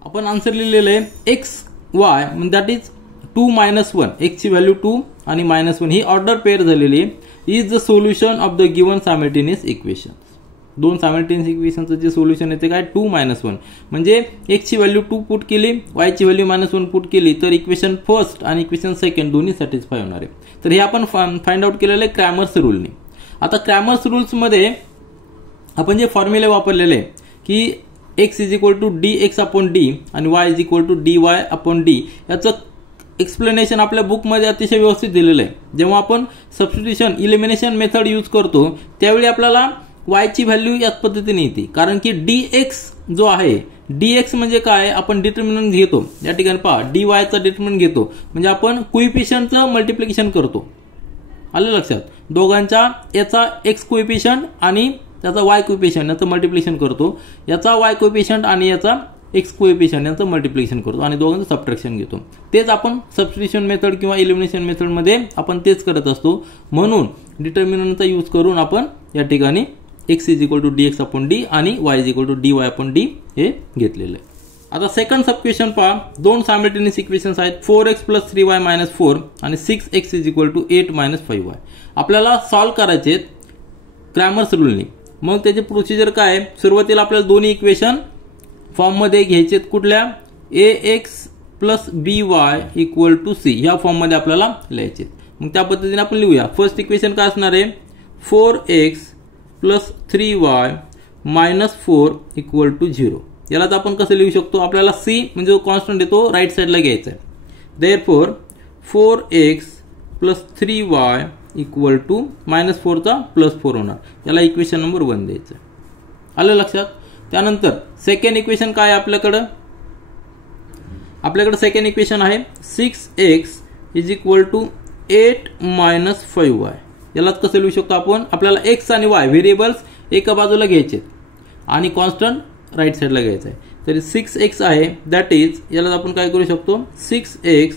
आपण आन्सर लिहिलेलं आहे x y म्हणजे दॅट इज 2 -1, x ची व्हॅल्यू 2 आणि -1 ही ऑर्डर पेअर झालेली आहे. Is the solution of the given simultaneous equation. दोन सायमल्टेनियस इक्वेशनचं जे सोल्युशन येते काय 2 -1, म्हणजे x ची व्हॅल्यू 2 पुट केली, y ची व्हॅल्यू -1 पुट केली तर इक्वेशन फर्स्ट आणि इक्वेशन सेकंड दोन्ही सॅटिस्फाय होणार आहे. तर हे आपण फाइंड आउट केलेलं आहे क्रॅमर्स रूलने. आता क्रॅमर्स रूल्स मध्ये आपण जे फॉर्म्युले वापरलेले आहे की x is equal to dx upon d आणि y is equal to dy upon d, याचं एक्सप्लेनेशन आपल्या बुकमध्ये अतिशय व्यवस्थित दिलेलं आहे. जेव्हा आपण सबस्टिट्यूशन इलिमिनेशन मेथड यूज करतो त्यावेळी आपल्याला y ची व्हॅल्यू याच पद्धतीने येते, कारण की dx जो आहे dx म्हणजे काय, आपण डिटर्मिनंट घेतो. या ठिकाणी पहा dy चा डिटर्मिनंट घेतो म्हणजे आपण कोइफिशियंटचं मल्टिप्लिकेशन करतो. आलं लक्षात. दोघांच्या याचा x कोइफिशियंट आणि त्याचा y कोइफिशियंट याचं मल्टिप्लिकेशन करतो, याचा y कोइफिशियंट आणि याचा x कोइफिशियंट यांचं मल्टिप्लिकेशन करतो आणि दोघांचं सबट्रॅक्शन घेतो. तेच आपण सबस्टिट्यूशन मेथड किंवा इलिमिनेशन मेथड मध्ये आपण तेच करत असतो. म्हणून डिटर्मिनंटचा यूज करून आपण या ठिकाणी x is equal to dx upon d आणि y is equal to dy upon d हे घेतलेलं आहे. आता सेकंड सब क्वेश्चन पहा. दोन सायमल्टेनियस इक्वेशन्स आहेत 4x + 3y - 4 आणि 6x is equal to 8 - 5y. आपल्याला सॉल्व्ह करायचे क्रॅमर्स रूलने. मग त्याची प्रोसिजर काय आहे, सुरुवातीला आपल्याला दोन्ही इक्वेशन फॉर्म मध्ये घ्यायचे. कुठल्या ax + by equal to c ह्या फॉर्म मध्ये आपल्याला लिहायचे. मग त्या पद्धतीने आपण लिहूया. फर्स्ट इक्वेशन काय असणार आहे 4x + 3y - 4 इक्वल टू 0. यालाच आपण कसं लिहू शकतो, आपल्याला c म्हणजे जो कॉन्स्टंट आहे तो राईट साईडला घ्यायचा आहे. Therefore 4x + 3y equal to -4 चा +4 होणार. याला इक्वेशन नंबर 1 द्यायचं. आलं लक्षात. त्यानंतर सेकंड इक्वेशन काय आहे आपल्याकडे सेकंड इक्वेशन आहे 6x is equal to 8 - 5y. यालाच कसं लिहू शकतो आपण, आपल्याला x आणि y व्हेरिएबल्स एका बाजूला घ्यायचे आणि कॉन्स्टंट राईट साईडला घ्यायचा आहे. तरी 6x आहे दॅट इज याला आपण काय करू शकतो 6x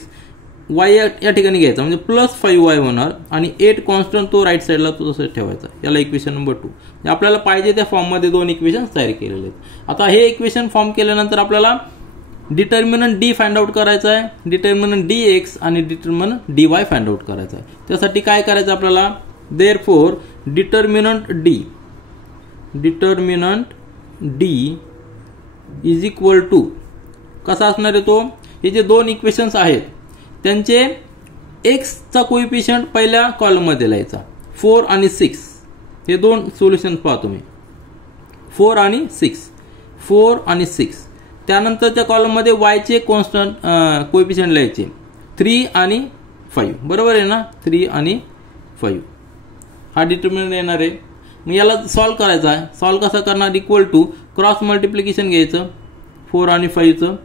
y या ठिकाणी घ्यायचा म्हणजे +5y होणार आणि 8 कॉन्स्टंट तो राईट साईडला तो तसंच ठेवायचा. याला इक्वेशन नंबर 2. आपल्याला पाहिजे त्या फॉर्म मध्ये दोन इक्वेशन तयार केलेले आहेत. आता हे इक्वेशन फॉर्म केल्यानंतर आपल्याला डिटर्मिनंट d फाइंड आउट करायचा आहे, डिटर्मिनंट dx आणि डिटर्मिनंट dy फाइंड आउट करायचा आहे. त्यासाठी काय करायचं आपल्याला, therefore determinant d is equal to कसा असणार आहे तो, हे जे दोन इक्वेशन्स आहेत त्यांचे x चा कोइफिशियंट पहिल्या कॉलम मध्ये लिहायचा 4 आणि 6. हे दोन सोल्युशन पाहतो मी 4 आणि 6. त्यानंतरच्या कॉलम मध्ये y चे कॉन्स्टंट कोइफिशियंट लिहायचे 3 आणि 5. बरोबर आहे ना, 3 आणि 5 हा डिटर्मिनंट येणार आहे. मग याला सॉल्व्ह करायचा आहे. सॉल्व्ह कसा करणार, इक्वल टू क्रॉस मल्टिप्लिकेशन घ्यायचं 4 आणि 5 चं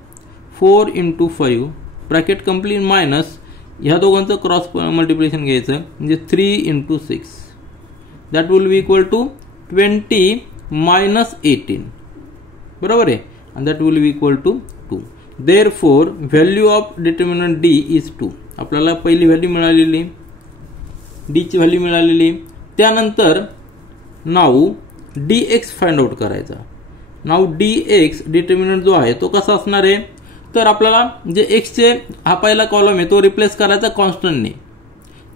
4 × 5 ब्रॅकेट कंप्लीट मायनस ह्या दोघांचं क्रॉस मल्टिप्लिकेशन घ्यायचं म्हणजे 3 × 6 that will be equal to 20 - 18. बरोबर आहे, and that will be equal to 2. Therefore value of determinant d is 2. आपल्याला पहिली व्हॅल्यू मिळालेली, d ची व्हॅल्यू मिळालेली. त्यानंतर नाउ dx फाइंड आउट करायचा. नाउ dx डिटर्मिनंट जो आहे तो कसा असणार आहे, तर आपल्याला जे x चे हा पहिला कॉलम आहे तो रिप्लेस करायचा कॉन्स्टंटने.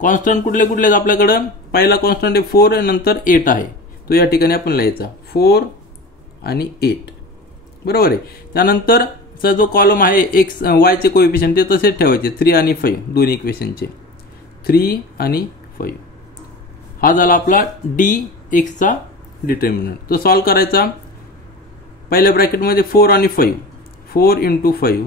कॉन्स्टंट कुठले कुठले आहेत आपल्याकडे, पहिला कॉन्स्टंट आहे 4 नंतर 8 आहे, तो या ठिकाणी आपण लिहायचा 4 आणि 8. बरोबर आहे. त्यानंतर जो कॉलम आहे x y चे कोएफिशिएंट ते तसेच ठेवायचे 3 आणि 5 दोन्ही इक्वेशनचे 3 आणि 5. हा झाला आपला dx चा डिटर्मिनंट. तो सॉल्व्ह करायचा. पहिल्या ब्रॅकेट मध्ये 4 आणि 5 4 × 5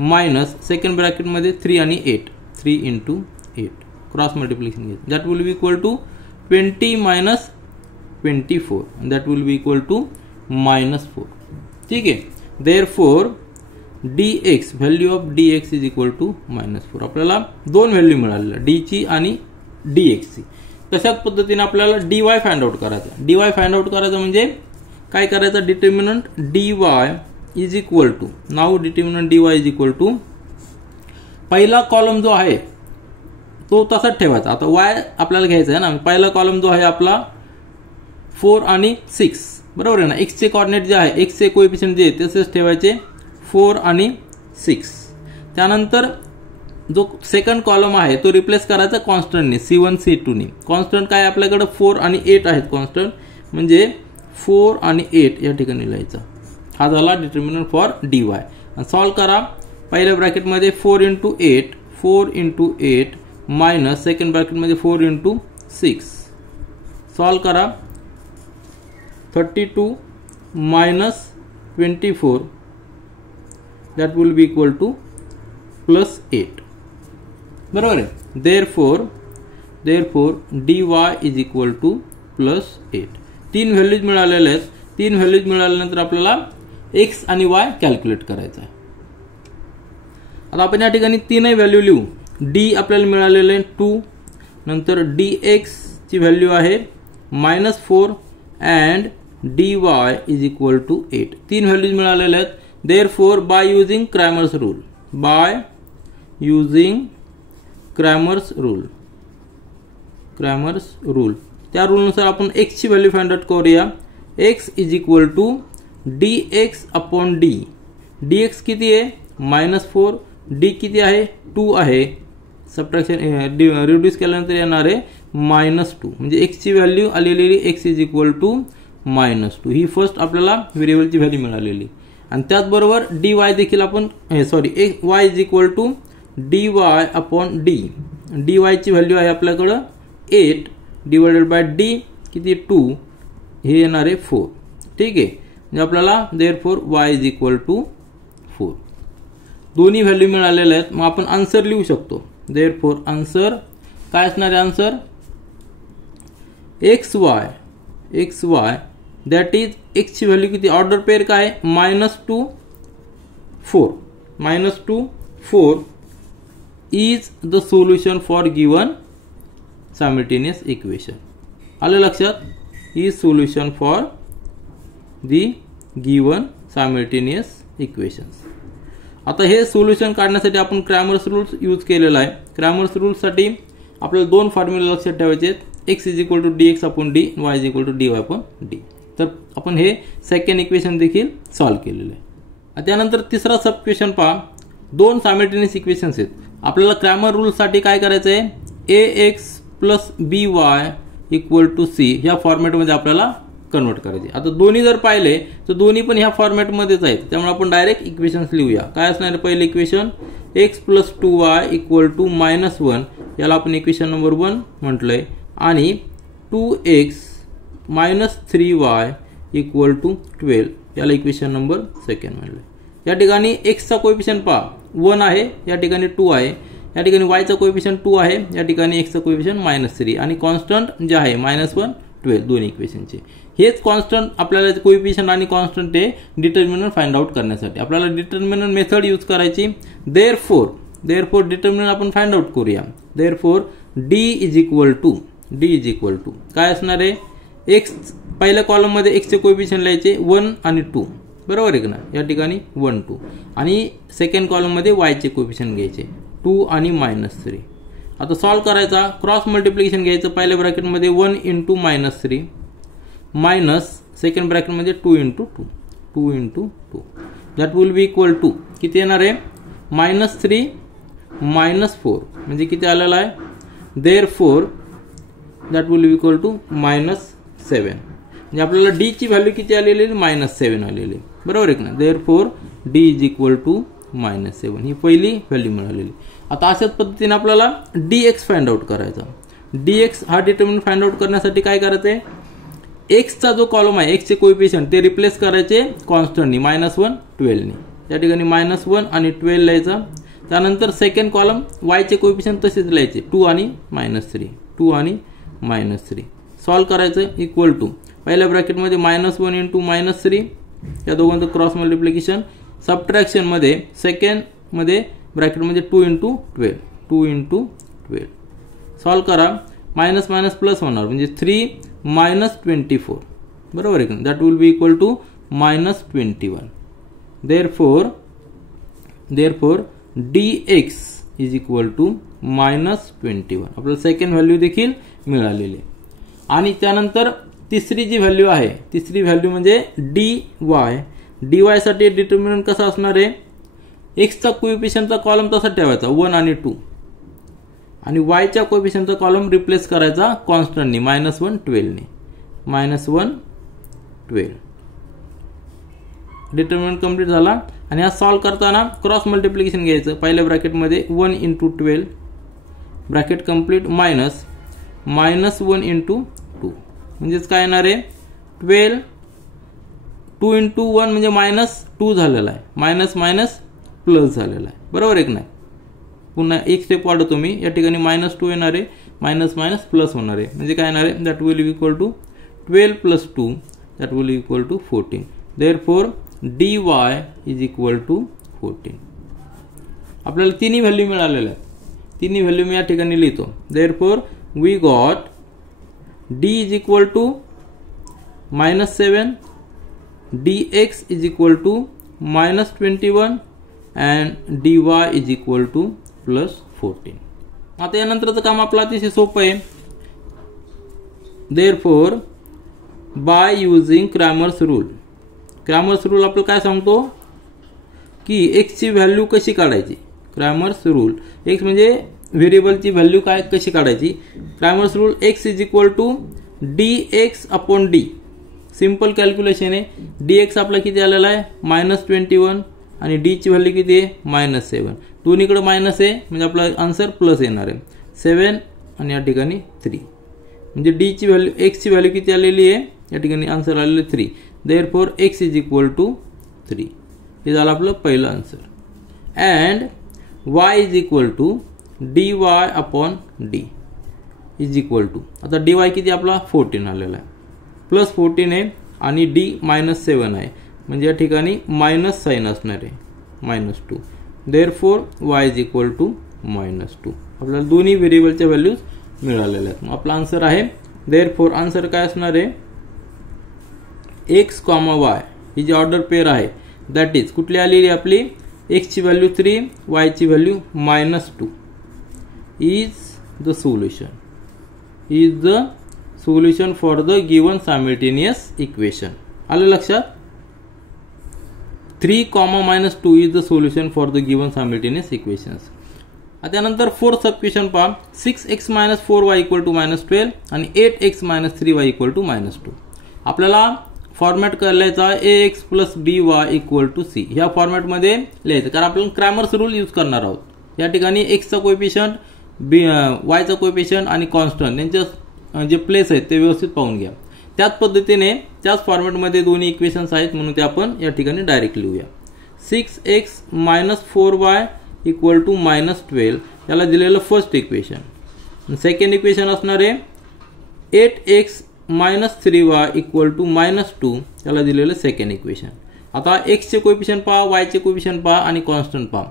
मायनस सेकंड ब्रॅकेट मध्ये 3 आणि 8 3 × 8 क्रॉस मल्टिप्लिकेशन घ्यायचं. That will be equal to 20 - 24 and that will be equal to -4. ठीक आहे. Therefore dx, value of dx is equal to -4. आपल्याला दोन व्हॅल्यू मिळाल्या, d ची आणि dx ची. तशाच पद्धतीने आपल्याला dy फाइंड आउट करायचा. dy फाइंड आउट करायचं म्हणजे काय करायचं, determinant dy is equal to, now determinant dy is equal to, पहिला कॉलम जो आहे तो तसाच ठेवायचा. आता y आपल्याला घ्यायचा आहे ना, पहिला कॉलम जो आहे आपला 4 आणि 6, बरोबर आहे ना. x चे कोऑर्डिनेट जे आहे, x चे कोएफिशिएंट जे तसेच ठेवायचे 4 आणि 6. त्यानंतर जो सेकंड कॉलम आहे तो रिप्लेस करायचा कॉन्स्टंटने, C1 C2 ने. कॉन्स्टंट काय आपल्याकडे 4 आणि 8 आहेत कॉन्स्टंट, म्हणजे 4 आणि 8 या ठिकाणी लिहायचा. हा झाला डिटर्मिनंट फॉर dy. आणि सॉल्व करा. पहिल्या ब्रॅकेटमध्ये 4 × 8, 4 × 8 मायनस सेकंड ब्रॅकेटमध्ये 4 × 6. सॉल्व करा. 32 minus 24, that will be equal to +8. बरोबर आहे. therefore dy is equal to +8. तीन व्हॅल्यूज मिळालेल्या आहेत. तीन व्हॅल्यूज मिळाल्यानंतर आपल्याला x आणि y कॅल्क्युलेट करायचा आहे. आता आपण या ठिकाणी तीनही व्हॅल्यू लिहू. d आपल्याला मिळालेले आहे 2, नंतर dx ची व्हॅल्यू आहे -4 and dy is equal to 8. तीन व्हॅल्यूज मिळालेल्या आहेत. therefore by using Cramer's rule, त्या रूलनुसार आपण x ची व्हॅल्यू फाइंड आउट करूया. x is equal to dx upon d. dx किती आहे -4, d किती आहे 2 आहे. सबट्रॅक्शन रिड्यूस केल्यानंतर येणार आहे -2, म्हणजे x ची व्हॅल्यू आलेली x is equal to -2. He first आपल्याला व्हेरिएबलची व्हॅल्यू मिळालेली. आणि त्याचबरोबर dy देखील आपण y is equal to dy upon d. dy ची व्हॅल्यू आहे आपल्याकडं 8 डिवायडेड बाय d किती 2, हे येणार आहे 4. ठीक आहे. म्हणजे आपल्याला therefore y is equal to 4. दोन्ही व्हॅल्यू मिळालेल्या आहेत. मग आपण आन्सर लिहू शकतो. therefore आन्सर काय असणार आहे, answer xy that is x ची व्हॅल्यू किती, ऑर्डर पेअर काय -2 4 is the solution for given simultaneous equation. आलं लक्षात, is solution for the given simultaneous equations. आता हे सोल्युशन काढण्यासाठी आपण क्रॅमर्स रूल्स यूज केलेला आहे. क्रॅमर्स रूल्स साठी आपल्याला दोन फॉर्म्युला लक्षात ठेवायचे आहेत. x is equal to dx upon d, y is equal to dy upon d. तर आपण हे सेकंड इक्वेशन देखील सॉल्व केलेलं आहे. त्यानंतर तिसरा सब इक्वेशन पहा. दोन सायमल्टेनियस इक्वेशन्स आहेत. आपल्याला क्रॅमर रूल साठी काय करायचं आहे, ax plus by equal to c ह्या फॉर्मॅटमध्ये आपल्याला कन्वर्ट करायचे. आता दोन्ही जर पाहिले तर दोन्ही पण ह्या फॉर्मॅटमध्येच आहेत. त्यामुळे आपण डायरेक्ट इक्वेशन्स लिहूया. काय असणार पहिले equation, x plus 2y equal to -1, याला आपण इक्वेशन नंबर 1 म्हटलंय. आणि 2x minus 3y equal to 12, याला इक्वेशन नंबर 2 म्हणलं. या ठिकाणी x चा कोएफिशिएंट पहा 1 आहे, या ठिकाणी 2 आहे. या ठिकाणी y चा कोएफिशिएंट 2 आहे, या ठिकाणी x चा कोएफिशिएंट -3 आणि कॉन्स्टंट जे आहे -1 12 दोन्ही इक्वेशनचे. हेच कॉन्स्टंट आपल्याला कोएफिशिएंट आणि कॉन्स्टंट ते डिटर्मिनंट फाइंड आउट करण्यासाठी आपल्याला डिटर्मिनंट मेथड यूज करायची. therefore डिटर्मिनंट आपण फाइंड आउट करूया. therefore d is equal to काय असणार आहे, x पहिल्या कॉलम मध्ये x चे कोएफिशिएंट लिहायचे 1 आणि 2, बरोबर आहे ना. या ठिकाणी 1 2 आणि सेकंड कॉलम मध्ये y चे कोएफिशिएंट घ्यायचे 2 आणि -3. आता सॉल्व करायचा. क्रॉस मल्टिप्लिकेशन घ्यायचं. पहिल्या ब्रॅकेट मध्ये 1 × -3 मायनस सेकंड ब्रॅकेट मध्ये 2 × 2 that will be equal to किती येणार आहे, -3 -4 म्हणजे किती आलेला आहे. therefore that will be equal to -7. म्हणजे आपल्याला d ची व्हॅल्यू किती आलेली आहे, -7 आलेली, बरोबर आहे ना. therefore d is equal to -7 ही पहिली व्हॅल्यू मिळालेली. आता अशाच पद्धतीने आपल्याला dx फाइंड आउट करायचा. dx हा डिटर्मिनंट फाइंड आउट करण्यासाठी काय करायचं आहे, x चा जो कॉलम आहे x चे कोएफिशिएंट ते रिप्लेस करायचे कॉन्स्टंटनी -1 12 नी. त्या ठिकाणी -1 आणि 12 लिहायचा. त्यानंतर सेकंड कॉलम y चे कोएफिशिएंट तसेच लिहायचे 2 आणि -3 सॉल्व करायचं. इक्वल टू पहिल्या ब्रॅकेट मध्ये -1 × -3 या दोघांचं क्रॉस मल्टिप्लिकेशन. सबट्रॅक्शन मध्ये सेकंड मध्ये ब्रॅकेट मध्ये 2 × 12 2 × 12 सॉल्व करा. मायनस मायनस प्लस होणार म्हणजे 3 - 24 बरोबर आहे. That will be equal to -21. therefore dx is equal to -21. आपल्याला सेकंड व्हॅल्यू देखील मिळालेली. आणि त्यानंतर तिसरी जी व्हॅल्यू आहे, तिसरी व्हॅल्यू म्हणजे dy साठी डिटर्मिनंट कसा असणार आहे, x चा कोएफिशियंटचा कॉलम तसा ठेवायचा 1 आणि 2 आणि y च्या कोएफिशियंटचा कॉलम रिप्लेस करायचा कॉन्स्टंटनी -1 12 ने -1 12. डिटर्मिनंट कंप्लीट झाला. आणि हा सॉल्व करताना क्रॉस मल्टिप्लिकेशन घ्यायचं. पहिल्या ब्रॅकेट मध्ये 1 × 12 ब्रॅकेट कंप्लीट मायनस -1 × 2 म्हणजेच काय येणार आहे 12. 2 × 1 म्हणजे -2 झालेला आहे. मायनस मायनस प्लस झालेला आहे बरोबर आहे की नाही. पुन्हा एक स्टेप वाढवतो मी. या ठिकाणी -2 येणार आहे, मायनस मायनस प्लस होणार आहे म्हणजे काय येणार आहे that will be equal to 12 + 2 that will be equal to 14. therefore dy is equal to 14. आपल्याला तिन्ही व्हॅल्यू मिळालेल्या आहेत. तिन्ही व्हॅल्यू मी या ठिकाणी लिहितो. therefore we got d is equal to -7, dx is equal to -21 and dy is equal to +14. आता यानंतरचं काम आपलं अतिशय सोपं आहे. therefore by using Cramer's rule, Cramer's rule आपल्याला काय सांगतो की x ची व्हॅल्यू कशी काढायची. क्रॅमर्स रूल x म्हणजे व्हेरिएबलची व्हॅल्यू काय कशी काढायची. Cramer's rule x is equal to dx/d. Simple calculation आहे. dx आपला किती आलेला आहे -21 आणि d ची व्हॅल्यू किती आहे -7. दोन्हीकडे मायनस आहे म्हणजे आपला आन्सर प्लस येणार आहे 7 आणि या ठिकाणी 3. म्हणजे d ची व्हॅल्यू x ची व्हॅल्यू किती आलेली आहे या ठिकाणी आन्सर आलेले 3. therefore x is equal to 3. हे झालं आपलं पहिलं answer. And y is equal to dy/d is equal to आता dy किती आपला 14 आलेला आहे +14 आहे आणि d -7 आहे म्हणजे या ठिकाणी मायनस साइन असणार आहे -2. therefore y is equal to -2. आपल्याला दोन्ही व्हेरिएबलच्या व्हॅल्यूज मिळालेल्या आहेत. आपला आन्सर आहे therefore आन्सर काय असणार आहे x, y ही जी ऑर्डर पेअर आहे दॅट इज कुठली आलेली आपली x ची व्हॅल्यू 3 y ची value -2 is the solution for the given simultaneous equation. आलं लक्षात. 3, -2 is the solution for the given simultaneous equations. त्यानंतर फोर्थ सबइक्वेशन पहा 6x - 4y = -12 आणि 8x - 3y = -2. आपल्याला फॉर्मॅट करायचा ax + by = c. ह्या फॉर्मॅट मध्ये लिहायचं कारण आपण क्रॅमर्स रूल यूज करणार आहोत. या ठिकाणी x चा कोएफिशियंट y चा कोएफिशियंट आणि कॉन्स्टंट यांचे जे प्लेस आहेत ते व्यवस्थित पाहून घ्या. त्याच पद्धतीने त्याच फॉर्मॅट मध्ये दोन्ही इक्वेशन्स आहेत म्हणून ते आपण या ठिकाणी डायरेक्ट लिहूया. 6x - 4y = -12 याला दिलेलं फर्स्ट इक्वेशन. सेकंड इक्वेशन असणार आहे 8x - 3y = -2 याला दिलेलं सेकंड इक्वेशन. आता x चे कोएफिशियंट पहा, y चे कोएफिशियंट पहा आणि कॉन्स्टंट पहा.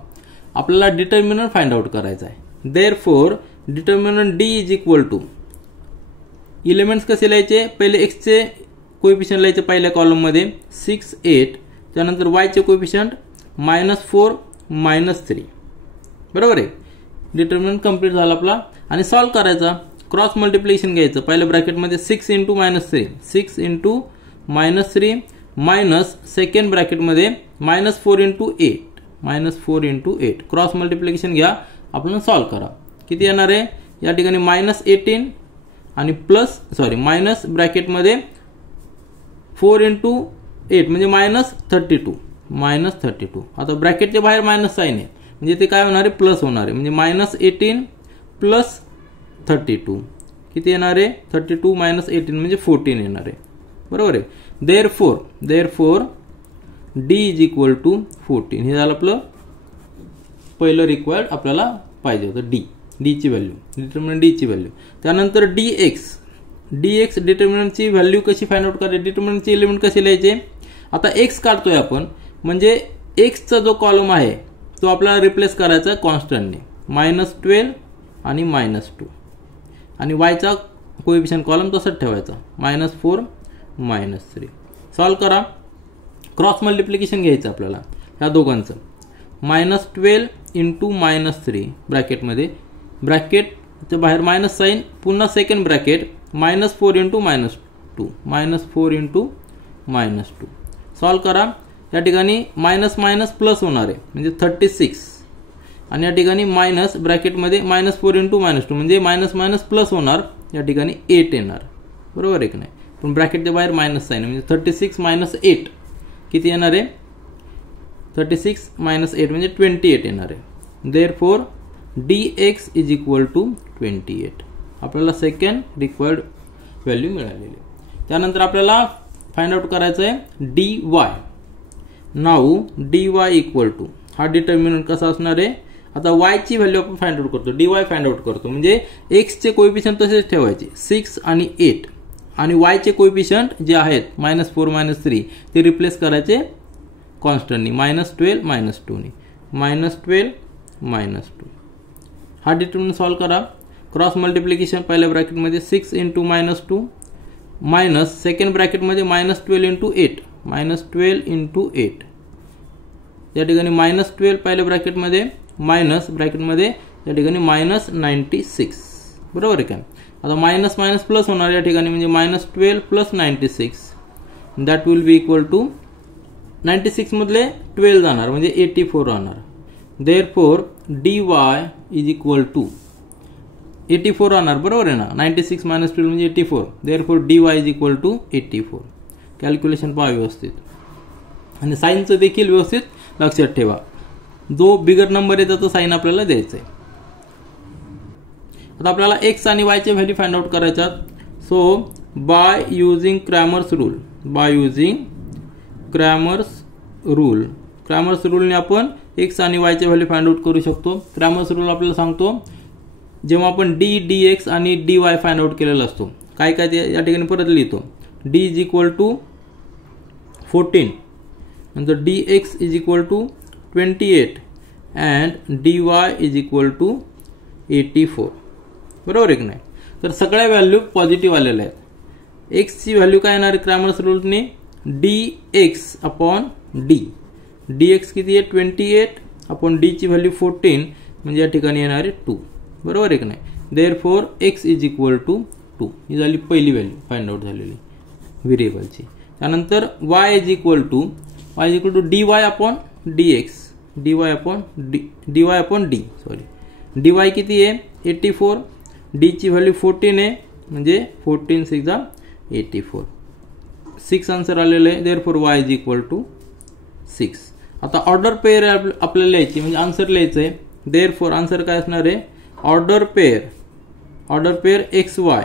आपल्याला डिटर्मिनंट फाइंड आउट करायचा आहे. therefore determinant d is equal two elements कसे लिहायचे पहिले x चे कोएफिशियंट लिहायचे पहिल्या कॉलम मध्ये 6 8 त्यानंतर y चे कोएफिशियंट -4 -3 बरोबर आहे. डिटर्मिनंट कंप्लीट झाला आपला आणि सॉल्व करायचा. क्रॉस मल्टिप्लिकेशन घ्यायचं. पहिल्या ब्रॅकेट मध्ये 6 × -3 6 × -3 मायनस सेकंड ब्रॅकेट मध्ये -4 × 8 क्रॉस मल्टिप्लिकेशन घ्या. आपण सॉल्व करा. किती येणार आहे या ठिकाणी -18 आणि प्लस मायनस ब्रॅकेट मध्ये 4 × 8 म्हणजे -32 आता ब्रॅकेटच्या बाहेर मायनस साइन आहे म्हणजे ते काय होणार आहे प्लस होणार आहे म्हणजे -18 + 32 किती येणार आहे 32 - 18 म्हणजे 14 येणार आहे बरोबर आहे. therefore d is equal to 14. हे झालं आपलं पहिलं रिक्वायर्ड आपल्याला पाहिजे होतं d ची व्हॅल्यू डिटर्मिनंट d ची व्हॅल्यू. त्यानंतर dx डिटर्मिनंटची व्हॅल्यू कशी फाइंड आउट करायची डिटर्मिनंटचे एलिमेंट कसे लिहायचे. आता x काढतोय आपण म्हणजे एक्सचा जो कॉलम आहे तो आपल्याला रिप्लेस करायचा आहे कॉन्स्टंटने, -12 आणि -2, आणि वायचा कोएफिशियंट कॉलम तसंच ठेवायचा, -4 -3. सॉल्व करा. क्रॉस मल्टिप्लिकेशन घ्यायचं आपल्याला ह्या दोघांचं. -12 इंटू -3 ब्रॅकेटमध्ये, ब्रॅकेटच्या बाहेर मायनस साईन, पुन्हा second bracket, -4 into -2, -4 into -2. Solve करा. या ठिकाणी मायनस मायनस प्लस होणार आहे म्हणजे 36, आणि या ठिकाणी मायनस ब्रॅकेटमध्ये -4 इंटू -2 म्हणजे मायनस मायनस प्लस होणार, या ठिकाणी 8 येणार. बरोबर आहे की नाही. पण ब्रॅकेटच्या बाहेर मायनस साईन म्हणजे 36 - 8 किती येणार आहे, 36 - 8 म्हणजे 28 येणार आहे. Therefore dx is equal to 28. आपल्याला सेकंड रिक्वायर्ड व्हॅल्यू मिळालेली. त्यानंतर आपल्याला फाइंड आउट करायचं आहे dy. Now dy equal to, हा डिटर्मिनंट कसा असणार आहे, आता y ची व्हॅल्यू आपण फाइंड आउट करतो, dy फाइंड आउट करतो, म्हणजे x चे कोएफिशियंट तसेच ठेवायचे 6 आणि 8, आणि y चे कोएफिशियंट जे आहेत -4 -3 ते रिप्लेस करायचे कॉन्स्टंटनी, -12 -2 ने, -12 -2. हा डिटर्मिनंट सॉल्व करा. क्रॉस मल्टिप्लिकेशन पहिल्या ब्रॅकेटमध्ये 6 इंटू -2 मायनस सेकंड ब्रॅकेटमध्ये -12 इंटू 8, -12 इंटू 8, या ठिकाणी -12 पहिल्या ब्रॅकेटमध्ये, मायनस ब्रॅकेटमध्ये या ठिकाणी -96. बरोबर आहे का. आता मायनस मायनस प्लस होणार या ठिकाणी, म्हणजे -12 + 96 that will be equal to 96 मधले 12 जाणार म्हणजे 84 राहणार. Therefore dy is equal to 84 राहणार. बरोबर आहे ना. 96 - 12 म्हणजे 84. Therefore dy is equal to 84. Calculation पहा व्यवस्थित, आणि साईनचं देखील व्यवस्थित लक्षात ठेवा. जो बिगर नंबर आहे त्याचं साईन आपल्याला द्यायचं आहे. आता आपल्याला x आणि y चे व्हॅल्यू फाइंड आउट करायच्यात. So by using Cramer's rule, Cramer's रूलने आपण x आणि y चे व्हॅल्यू फाइंड आउट करू शकतो. क्रॅमर्स रूल आपल्याला सांगतो, जेव्हा आपण dx आणि dy फाइंड आउट केलेला असतो, काय काय ते या ठिकाणी परत लिहितो. d इज इक्वल टू 14, नंतर dx is equal to 28 and dy is equal to 84. बरोबर आहे की नाही. तर सगळ्या व्हॅल्यू पॉझिटिव्ह आलेल्या आहेत. x ची व्हॅल्यू काय येणार आहे Cramer's rule, dx upon d. dx किती आहे 28 अपॉन d ची व्हॅल्यू 14 म्हणजे या ठिकाणी येणार आहे 2. बरोबर आहे की नाही. Therefore x is equal to 2. ही झाली पहिली व्हॅल्यू फाइंड आउट झालेली व्हेरिएबलची. त्यानंतर y is equal to dy upon dx, dy upon d, sorry dy किती आहे 84, d ची व्हॅल्यू 14 आहे म्हणजे 14 6 84. 6 आन्सर आलेलं आहे. Therefore y is equal to 6. आता ऑर्डर पेअर आपल्याला लिहायची म्हणजे आन्सर लिहायचं आहे. देअरफॉर आन्सर काय असणार आहे, order pair xy,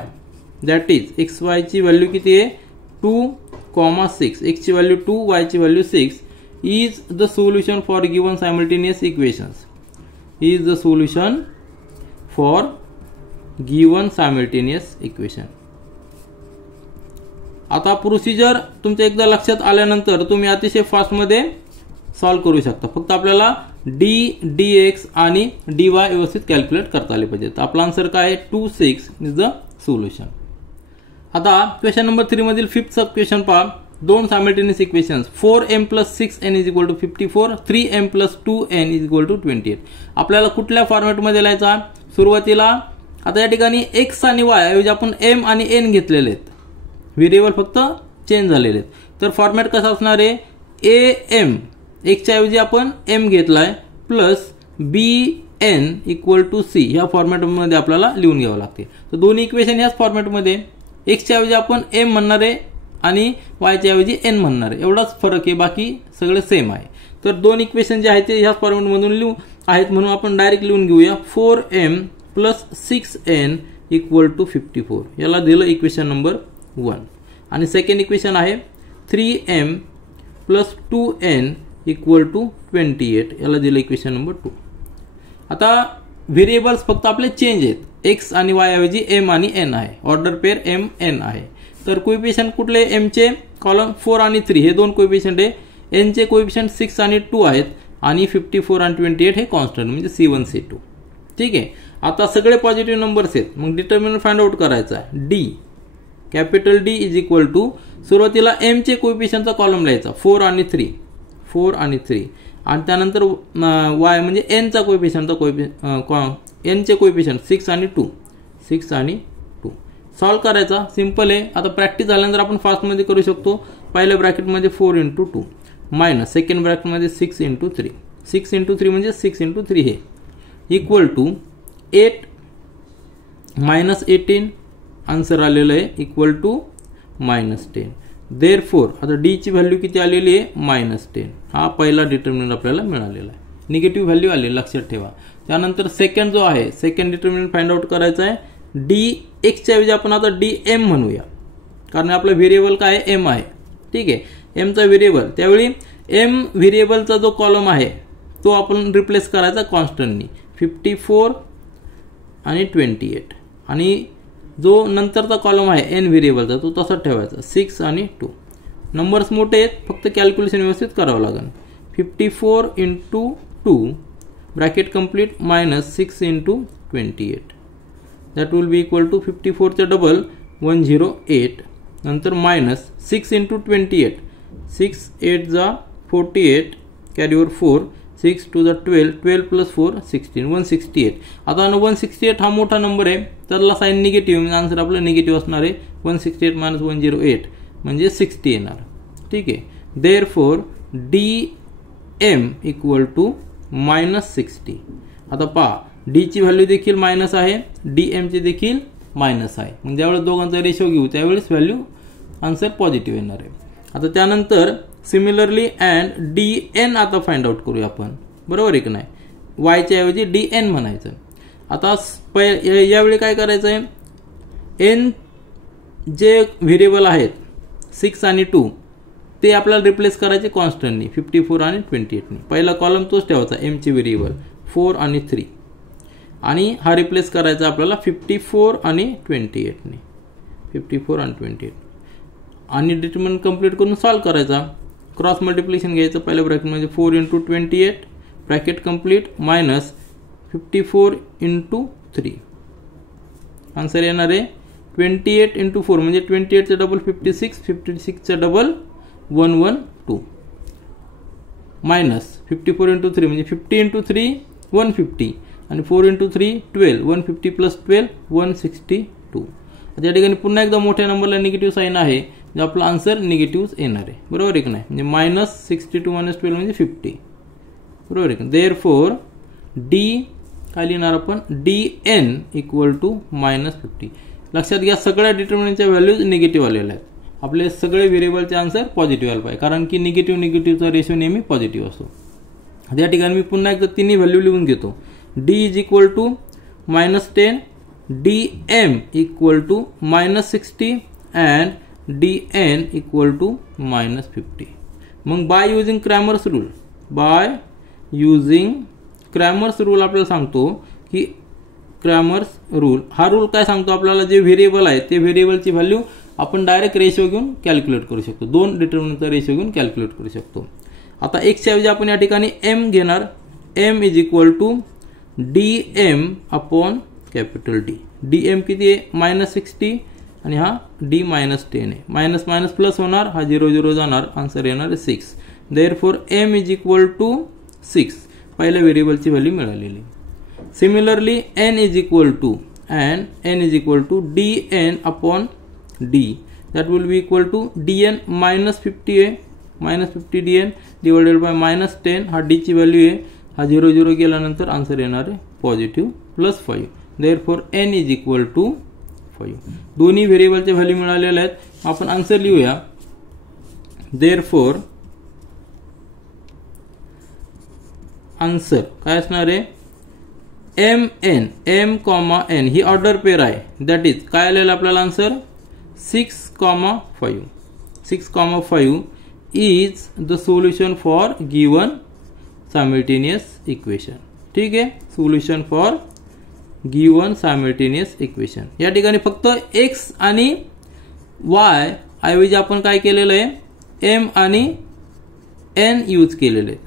that is xy ची व्हॅल्यू किती आहे 2, 6, x ची व्हॅल्यू 2, y ची value 6 is the solution for given simultaneous equations. Is the solution for given simultaneous equation. आता प्रोसिजर तुमच्या एकदा लक्षात आल्यानंतर तुम्ही अतिशय फास्ट मध्ये सॉल्व करू शकता. फक्त आपल्याला dx आणि dy व्यवस्थित कॅल्क्युलेट करता आले पाहिजे. तर आपला आन्सर काय आहे 2, 6 इज द सोल्युशन. आता क्वेश्चन नंबर 3 मधील 5th सब क्वेश्चन पहा. दोन simultaneous equations 4m + 6n = 54, 3m + 2n = 28. आपल्याला कुठल्या फॉर्मॅट मध्ये लिहायचा सुरुवातीला. आता या ठिकाणी x आणि y ऐवजी आपण m आणि n घेतलेले आहेत, व्हेरिएबल फक्त चेंज झालेले आहेत. तर फॉर्मॅट कसा असणार आहे am, x च्या ऐवजी आपण m घेतलाय, प्लस bn = c. ह्या फॉर्मॅट मध्ये आपल्याला लिहून घ्यावं लागते. तर दोन्ही इक्वेशन याच फॉर्मॅट मध्ये, x च्या ऐवजी आपण m म्हणणार आहे आणि y च्या ऐवजी n म्हणणार आहे. एवढाच फरक आहे, बाकी सगळे सेम आहे. तर दोन इक्वेशन जे आहेत ते ह्याच फॉर्मॅट मधून लिहू आहेत, म्हणून आपण डायरेक्ट लिहून घेऊया 4m + 6n = 54. याला दिलं इक्वेशन नंबर 1. आणि सेकंड इक्वेशन आहे 3m + 2n = 28. याला दिलं इक्वेशन नंबर 2. आता व्हेरिएबल्स फक्त आपले चेंज आहेत. x आणि y ऐवजी m आणि n आहे. ऑर्डर पेअर m n आहे. तर कोएफिशियंट कुठले m चे, कॉलम 4 आणि 3 हे दोन कोएफिशियंट आहे. n चे कोएफिशिएंट 6 आणि 2 आहेत आणि 54 आणि 28 हे कॉन्स्टंट म्हणजे C1 C2. ठीक आहे. आता सगळे पॉझिटिव्ह नंबर्स आहेत, मग डिटर्मिनंट फाइंड आउट करायचा आहे. D capital D is equal to सुरुवातीला m चे कोएफिशिएंटचा कॉलम लिहायचा 4 आणि 3 आणि त्यानंतर y म्हणजे n चा कोएफिशिएंटचा n चे कोएफिशिएंट 6 आणि 2 सॉल्व करायचा. सिंपल आहे. आता प्रॅक्टिस झाल्यानंतर आपण फास्ट मध्ये करू शकतो. पहिल्या ब्रॅकेट मध्ये 4 × 2 मायनस सेकंड ब्रॅकेट मध्ये 6 × 3 6 × 3 म्हणजे 6 × 3 हे इक्वल टू 8 मायनस 18 आन्सर आलेलं आहे इक्वल टू -10. देअरफॉर आता डी ची व्हॅल्यू किती आलेली आहे -10. हा पहिला डिटर्मिनंट आपल्याला मिळालेला आहे. निगेटिव्ह व्हॅल्यू आली लक्षात ठेवा. त्यानंतर सेकंड जो आहे सेकंड डिटर्मिनंट फाइंड आउट करायचा आहे. डी एक्स च्या ऐवजी आपण आता डी एम म्हणूया कारण आपला व्हेरिएबल काय आहे एम आहे. ठीक आहे. एम चा व्हेरिएबल त्यावेळी एम व्हेरिएबलचा जो कॉलम आहे तो आपण रिप्लेस करायचा कॉन्स्टंटनी 54 आणि 28 आणि जो नंतरचा कॉलम आहे एन व्हेरिएबलचा तो तसाच ठेवायचा 6 आणि 2. नंबर्स मोठे आहेत फक्त कॅल्क्युलेशन व्यवस्थित करावं लागेल. 54 × 2 bracket complete -6 × 28 that will be equal to 54 चा डबल 108 नंतर -6 × 28 6 8 जा 48 कॅरी ओवर 4 6 2 जा 12 प्लस 4 16 168. आता 168 हा मोठा नंबर आहे त्याला साइन निगेटिव्ह म्हणजे आन्सर आपलं निगेटिव्ह असणार आहे. 168 - 108 म्हणजे 60 येणार. ठीक आहे. Therefore DM equal to -60. आता पहा डी ची व्हॅल्यू देखील मायनस आहे DM ची देखील मायनस आहे. मग ज्यावेळेस दोघांचा रेशो घेऊ त्यावेळेस व्हॅल्यू आन्सर पॉझिटिव्ह येणार आहे. आता त्यानंतर सिमिलरली अँड DN आता फाइंड आउट करूया आपण. बरोबर आहे की नाही. y च्या ऐवजी DN म्हणायचं. आता यावेळी काय करायचं आहे n जे व्हेरिएबल आहेत 6 आणि 2 ते आपल्याला रिप्लेस करायचे कॉन्स्टंटनी 54 आणि 28 नी. पहिला कॉलम तोच ठेवायचा m चे व्हेरिएबल 4 आणि 3 आणि हा रिप्लेस करायचा आपल्याला 54 आणि 28 नी 54 आणि 28 आणि डिटर्मिनंट कंप्लीट करून सॉल्व करायचा. क्रॉस मल्टिप्लिकेशन घ्यायचं. पहिल्या ब्रॅकेट मध्ये 4 × 28 ब्रॅकेट कंप्लीट -54 × 3 आन्सर येणार आहे 28 × 4 म्हणजे 28 चा डबल 56 56 चा डबल 112 -54 × 3 म्हणजे 50 × 3 150 आणि 4 × 3 12 150 प्लस 12 162. त्या ठिकाणी पुन्हा एकदा मोठ्या नंबरला निगेटिव्ह साइन आहे म्हणजे आपला आन्सर निगेटिव्ह येणार आहे. बरोबर आहे की नाही. म्हणजे -62 - 12 म्हणजे 50. बरोबर आहे की. देअरफॉर डी काय लिहिणार आपण DN इक्वल टू -50. लक्षात घ्या सगळ्या डिटर्मिनंटच्या व्हॅल्यूज निगेटिव्ह आलेल्या आहेत. आपले सगळे व्हेरिएबलचे आन्सर पॉझिटिव्ह आले पाहिजे कारण की निगेटिव्हचा रेशो नेहमी पॉझिटिव्ह असतो. त्या ठिकाणी मी पुन्हा एकदा तिन्ही व्हॅल्यू लिहून घेतो. D is equal to -10 DM equal to -60 and DN equal to -50. मग बाय युजिंग क्रॅमर्स रूल आपल्याला सांगतो की क्रॅमर्स रूल हा रूल काय सांगतो आपल्याला जे व्हेरिएबल आहे ते व्हेरिएबलची व्हॅल्यू आपण डायरेक्ट रेशो घेऊन कॅल्क्युलेट करू शकतो. दोन डिटर्मिनंटचा रेशो घेऊन कॅल्क्युलेट करू शकतो. आता x च्या ऐवजी आपण या ठिकाणी m घेणार. m is equal to DM upon capital D. DM किती आहे -60 आणि हा D -10 आहे. मायनस मायनस प्लस होणार हा 0 0 जाणार आन्सर येणार 6. Therefore m is equal to 6 पहिल्या व्हेरिएबलची व्हॅल्यू मिळालेली. Similarly n is equal to DN upon D that will be equal to DN -50 आहे -50 DN डिवाइडेड बाय -10 हा D ची व्हॅल्यू आहे हा 0 0 गेल्यानंतर आन्सर येणार आहे positive +5. Therefore n is equal to 5. दोन्ही व्हेरिएबलचे व्हॅल्यू मिळालेले आहेत. आपण आन्सर लिहूया. देअरफॉर आन्सर काय असणार आहे m, ही ऑर्डर पेअर आहे. दॅट इज काय आलेलं आपल्याला answer 6,5. 6,5 is the solution for given simultaneous equation. ठीक आहे. Solution for given simultaneous equation. या ठिकाणी फक्त x आणि y ऐवजी आपण काय केलेलं आहे m आणि n यूज केलेले आहेत.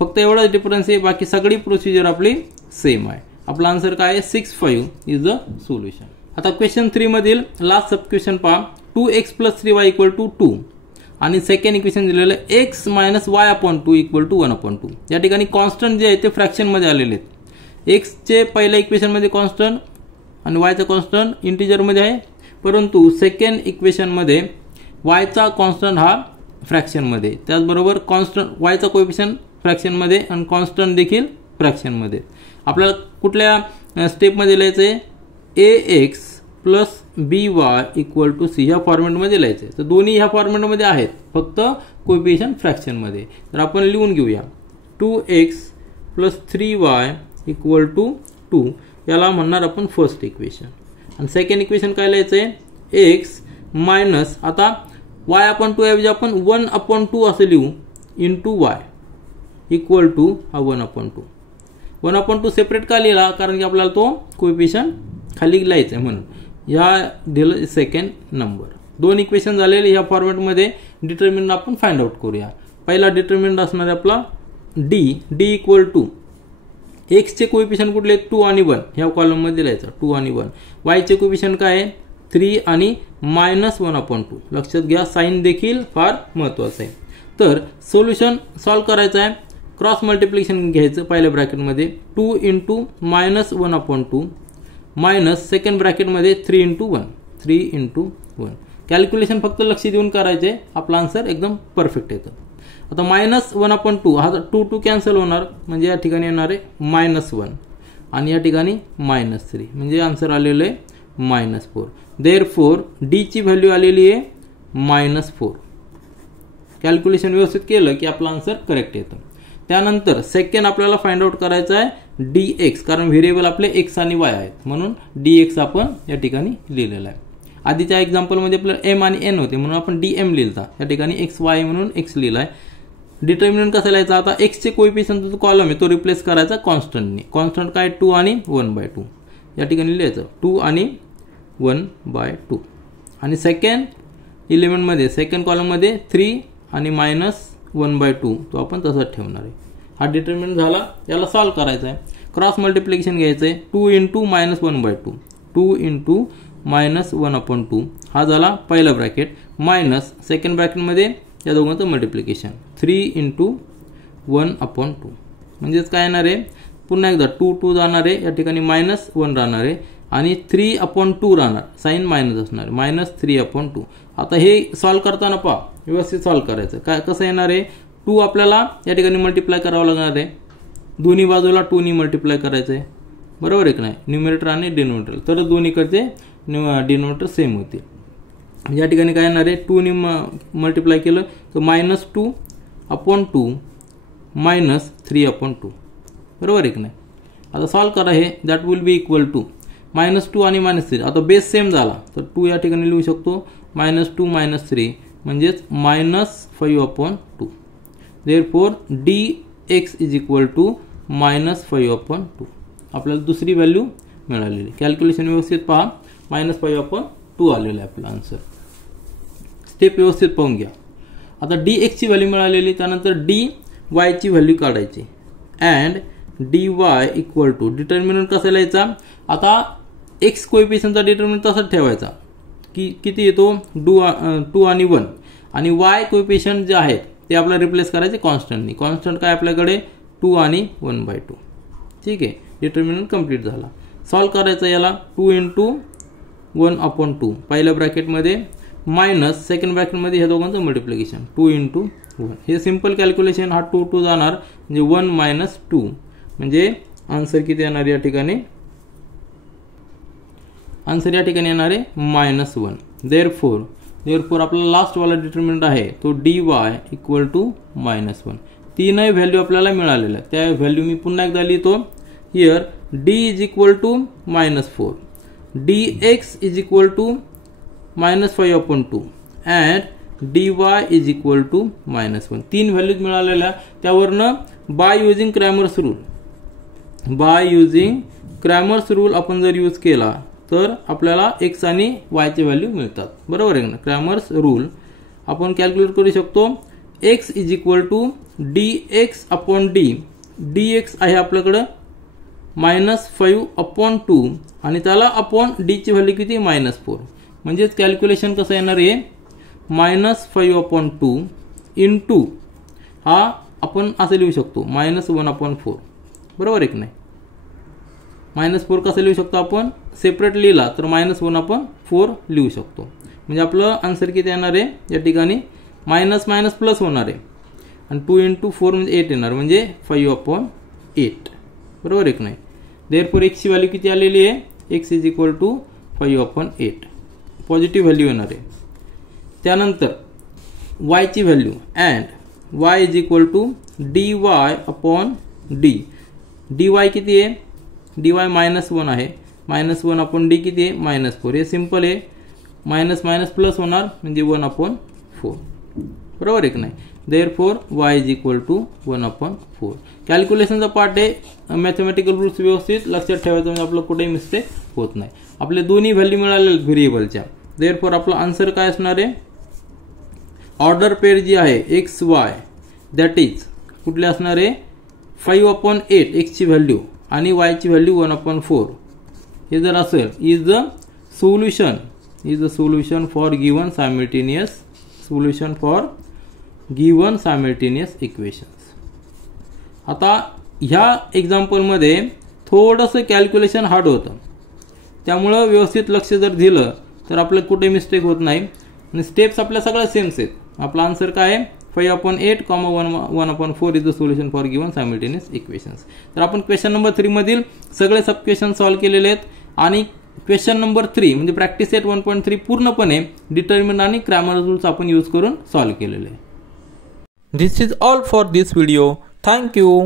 फक्त एवढाच डिफरन्स आहे, बाकी सगळी प्रोसिजर आपली सेम आहे. आपला आन्सर काय आहे 6, 5 इज द सोल्युशन. आता क्वेश्चन 3 मधील लास्ट सब क्वेश्चन पहा. 2x + 3y = 2 आणि सेकंड इक्वेशन दिलेलं आहे x - y/2 = 1/2. या ठिकाणी कॉन्स्टंट जे आहे ते फ्रॅक्शन मध्ये आलेले आहेत. x चे पहिल्या इक्वेशन मध्ये कॉन्स्टंट आणि y चा कॉन्स्टंट इंटिजर मध्ये आहे, परंतु सेकंड इक्वेशन मध्ये y चा कॉन्स्टंट हा फ्रॅक्शन मध्ये, त्याचबरोबर कॉन्स्टंट y चा कोएफिशियंट फ्रॅक्शन मध्ये आणि कॉन्स्टंट देखील फ्रॅक्शन मध्ये. आपल्याला कुठल्या स्टेप मध्ये लिहायचं आहे ax + by = c या फॉर्मॅट मध्ये लिहायचं आहे. तर दोन्ही ह्या फॉर्मॅट मध्ये आहेत, फक्त कोएफिशियंट फ्रॅक्शन मध्ये. तर आपण लिहून घेऊया 2x + 3y = 2 याला म्हणणार आपण फर्स्ट इक्वेशन. आणि सेकंड इक्वेशन काय लिहायचं आहे x मायनस, आता y/2 ऐवजी आपण 1/2 असं लिहू इंटू y = हा 1/2. 1/2 सेपरेट का लिहिला, कारण की आपल्याला तो कोएफिशियंट खाली लिहायचा आहे म्हणून. या दिलं सेकंड नंबर. दोन इक्वेशन झालेले या फॉर्मॅटमध्ये. डिटर्मिनंट आपण फाइंड आउट करूया. पहिला डिटर्मिनंट असणार आहे आपला d = x चे कोएफिशियंट कुठले 2 आणि 1 ह्या कॉलम मध्ये लिहायचं 2 आणि 1. y चे कोएफिशियंट काय आहे 3 आणि -1/2. लक्षात घ्या, साइन देखील फार महत्त्वाचं आहे. तर सोल्युशन सॉल्व करायचं आहे. क्रॉस मल्टिप्लिकेशन घ्यायचं पहिल्या ब्रॅकेटमध्ये 2 × -1/2 मायनस सेकंड ब्रॅकेटमध्ये 3 × 1 3 × 1. कॅल्क्युलेशन फक्त लक्ष देऊन करायचे, आपला आन्सर एकदम परफेक्ट येतं. आता -1/2 हा 2 कॅन्सल होणार, म्हणजे या ठिकाणी येणार आहे -1 आणि या ठिकाणी -3, म्हणजे आन्सर आलेलं आहे -4. देअरफॉर डी ची व्हॅल्यू आलेली आहे -4. कॅल्क्युलेशन व्यवस्थित केलं की आपलं आन्सर करेक्ट येतं. त्यानंतर सेकंड आपल्याला फाइंड आउट करायचं आहे dx, कारण व्हेरिएबल आपले x आणि y आहेत, म्हणून dx आपण या ठिकाणी लिहिलेला आहे. आधीच्या एक्झाम्पलमध्ये आपल्याला m आणि n होते, म्हणून आपण dm लिहिलता. या ठिकाणी xy म्हणून x लिहिलाय. डिटर्मिनंट कसं लिहायचं, आता x चे कोएफिशियंट जो कॉलम आहे तो रिप्लेस करायचा कॉन्स्टंटने. कॉन्स्टंट काय 2 आणि 1/2. या ठिकाणी लिहायचं 2 आणि 1/2. आणि सेकंड एलिमेंट मध्ये सेकंड कॉलम मध्ये 3 आणि -1/2 तो आपण तसाच ठेवणार आहे. हा डिटर्मिनंट झाला. याला सॉल्व करायचा आहे. क्रॉस मल्टिप्लिकेशन घ्यायचं आहे 2 × -1/2 2 × -1/2 हा झाला पहिला ब्रॅकेट, मायनस सेकंड ब्रॅकेटमध्ये या दोघांचं मल्टिप्लिकेशन 3 × 1/2. म्हणजेच काय येणार आहे, पुन्हा एकदा 2 जाणार आहे, या ठिकाणी -1 राहणार आहे आणि 3/2 राहणार, साइन मायनस असणार -3/2. आता हे सॉल्व करताना पहा व्यवस्थित सॉल्व करायचं. काय कसं येणार आहे, 2 आपल्याला या ठिकाणी मल्टिप्लाय करावं लागणार आहे. दोन्ही बाजूला 2 ने मल्टिप्लाय करायचं आहे, बरोबर आहे की नाही, न्यूमरेटर आणि डिनोमिनेटर. तर दोन्हीकडचे डिनोमिनेटर सेम होतील. या ठिकाणी काय येणार आहे 2 ने मल्टिप्लाय केलं तर -2/2 -3/2, बरोबर आहे की नाही. आता सॉल्व करा हे, that will be equal to -2 आणि -3. आता बेस सेम झाला तर 2 या ठिकाणी लिहू शकतो -2 -3 म्हणजेच -5/2. Therefore dx = -5/2. आपल्याला दुसरी व्हॅल्यू मिळालेली. कॅल्क्युलेशन व्यवस्थित पहा, -5/2 आलेलं आहे आपलं आन्सर. स्टेप व्यवस्थित पाहून घ्या. आता dx ची व्हॅल्यू मिळालेली, त्यानंतर dy ची व्हॅल्यू काढायची अँड dy = डिटर्मिनंट कसं लिहायचा. आता x कोएफिशियंटचा डिटर्मिनंट तसाच ठेवायचा की किती येतो 2 आणि 1, आणि y कोएफिशियंट जे आहे ते आपल्याला रिप्लेस करायचे कॉन्स्टंटनी. कॉन्स्टंट काय आपल्याकडे 2 आणि 1/2. ठीक आहे, डिटर्मिनंट कंप्लीट झाला. सॉल्व करायचं याला 2 × 1/2 पहिल्या ब्रॅकेटमध्ये मायनस सेकंड ब्रॅकेटमध्ये ह्या दोघांचं मल्टिप्लिकेशन 2 × 1. हे सिंपल कॅल्क्युलेशन. हा 2 जाणार म्हणजे 1 - 2 म्हणजे आन्सर किती येणार या ठिकाणी, आन्सर या ठिकाणी येणार आहे -1. देअरफॉर आपला लास्ट वाला डिटर्मिनंट आहे तो dy = -1. तीनही व्हॅल्यू आपल्याला मिळालेल्या. त्या व्हॅल्यू मी पुन्हा एकदा लिहितो. Here d = -4, dx = -5/2 and dy = -1. तीन व्हॅल्यूज मिळालेल्या. त्यावरनं बाय युजिंग क्रॅमर्स रूल आपण जर यूज केला तर आपल्याला x आणि y चे व्हॅल्यू मिळतात, बरोबर आहे ना. क्रॅमर्स रूल आपण कॅल्क्युलेट करू शकतो. x is equal to dx upon d. dx आहे आपल्याकडं -5/2 आणि त्याला अपॉन d ची व्हॅल्यू किती -4. म्हणजेच कॅल्क्युलेशन कसं येणार आहे -5/2 इंटू हा आपण असं लिहू शकतो -1/4. बरोबर आहे की नाही. -4 कसं लिहू शकतो आपण सेपरेट लिहिला तर -1/4 लिहू शकतो. म्हणजे आपलं आन्सर किती येणार आहे या ठिकाणी मायनस मायनस प्लस होणार आहे आणि 2 × 4 म्हणजे 8 येणार म्हणजे 5/8. बरोबर आहे की नाही. देअरफॉर x ची व्हॅल्यू किती आलेली आहे x is equal to 5/8 positive value येणार आहे. त्यानंतर y ची व्हॅल्यू and y is equal to dy upon d. dy किती आहे dy -1 आहे. -1 अपॉन d किती आहे -4. हे सिंपल आहे. मायनस मायनस प्लस होणार म्हणजे 1/4. बरोबर आहे की नाही. Therefore y is equal to 1/4. कॅल्क्युलेशनचा पार्ट आहे. मॅथमॅटिकल रूल्स व्यवस्थित लक्षात ठेवायचं म्हणजे आपलं कुठेही मिस्टेक होत नाही. आपले दोन्ही व्हॅल्यू मिळाले व्हेरिएबलच्या. देअरफॉर आपला आन्सर काय असणार आहे ऑर्डर पेअर जी आहे एक्स वाय दॅट इज कुठले असणार आहे 5/8 x ची व्हॅल्यू आणि y ची व्हॅल्यू 1/4. हे जर असेल is the solution for given simultaneous equations. आता ह्या एक्झाम्पल मध्ये थोडंसं कॅल्क्युलेशन हार्ड होतं. त्यामुळं व्यवस्थित लक्ष जर दिलं तर आपलं कुठे मिस्टेक होत नाही आणि स्टेप्स आपल्या सगळ्या सेम्स आहेत. आपला आन्सर काय आहे 5/8, 1/4 is the solution for given simultaneous equations. तर आपण क्वेश्चन नंबर 3 मधील सगळे सब क्वेश्चन सॉल्व्ह केलेले आहेत आणि क्वेश्चन नंबर 3 म्हणजे प्रॅक्टिस सेट 1.3 पूर्णपणे डिटर्मिनंट आणि ग्रामर रूल्स आपण यूज करून सॉल्व्ह केलेले आहे. This is all for this video. Thank you.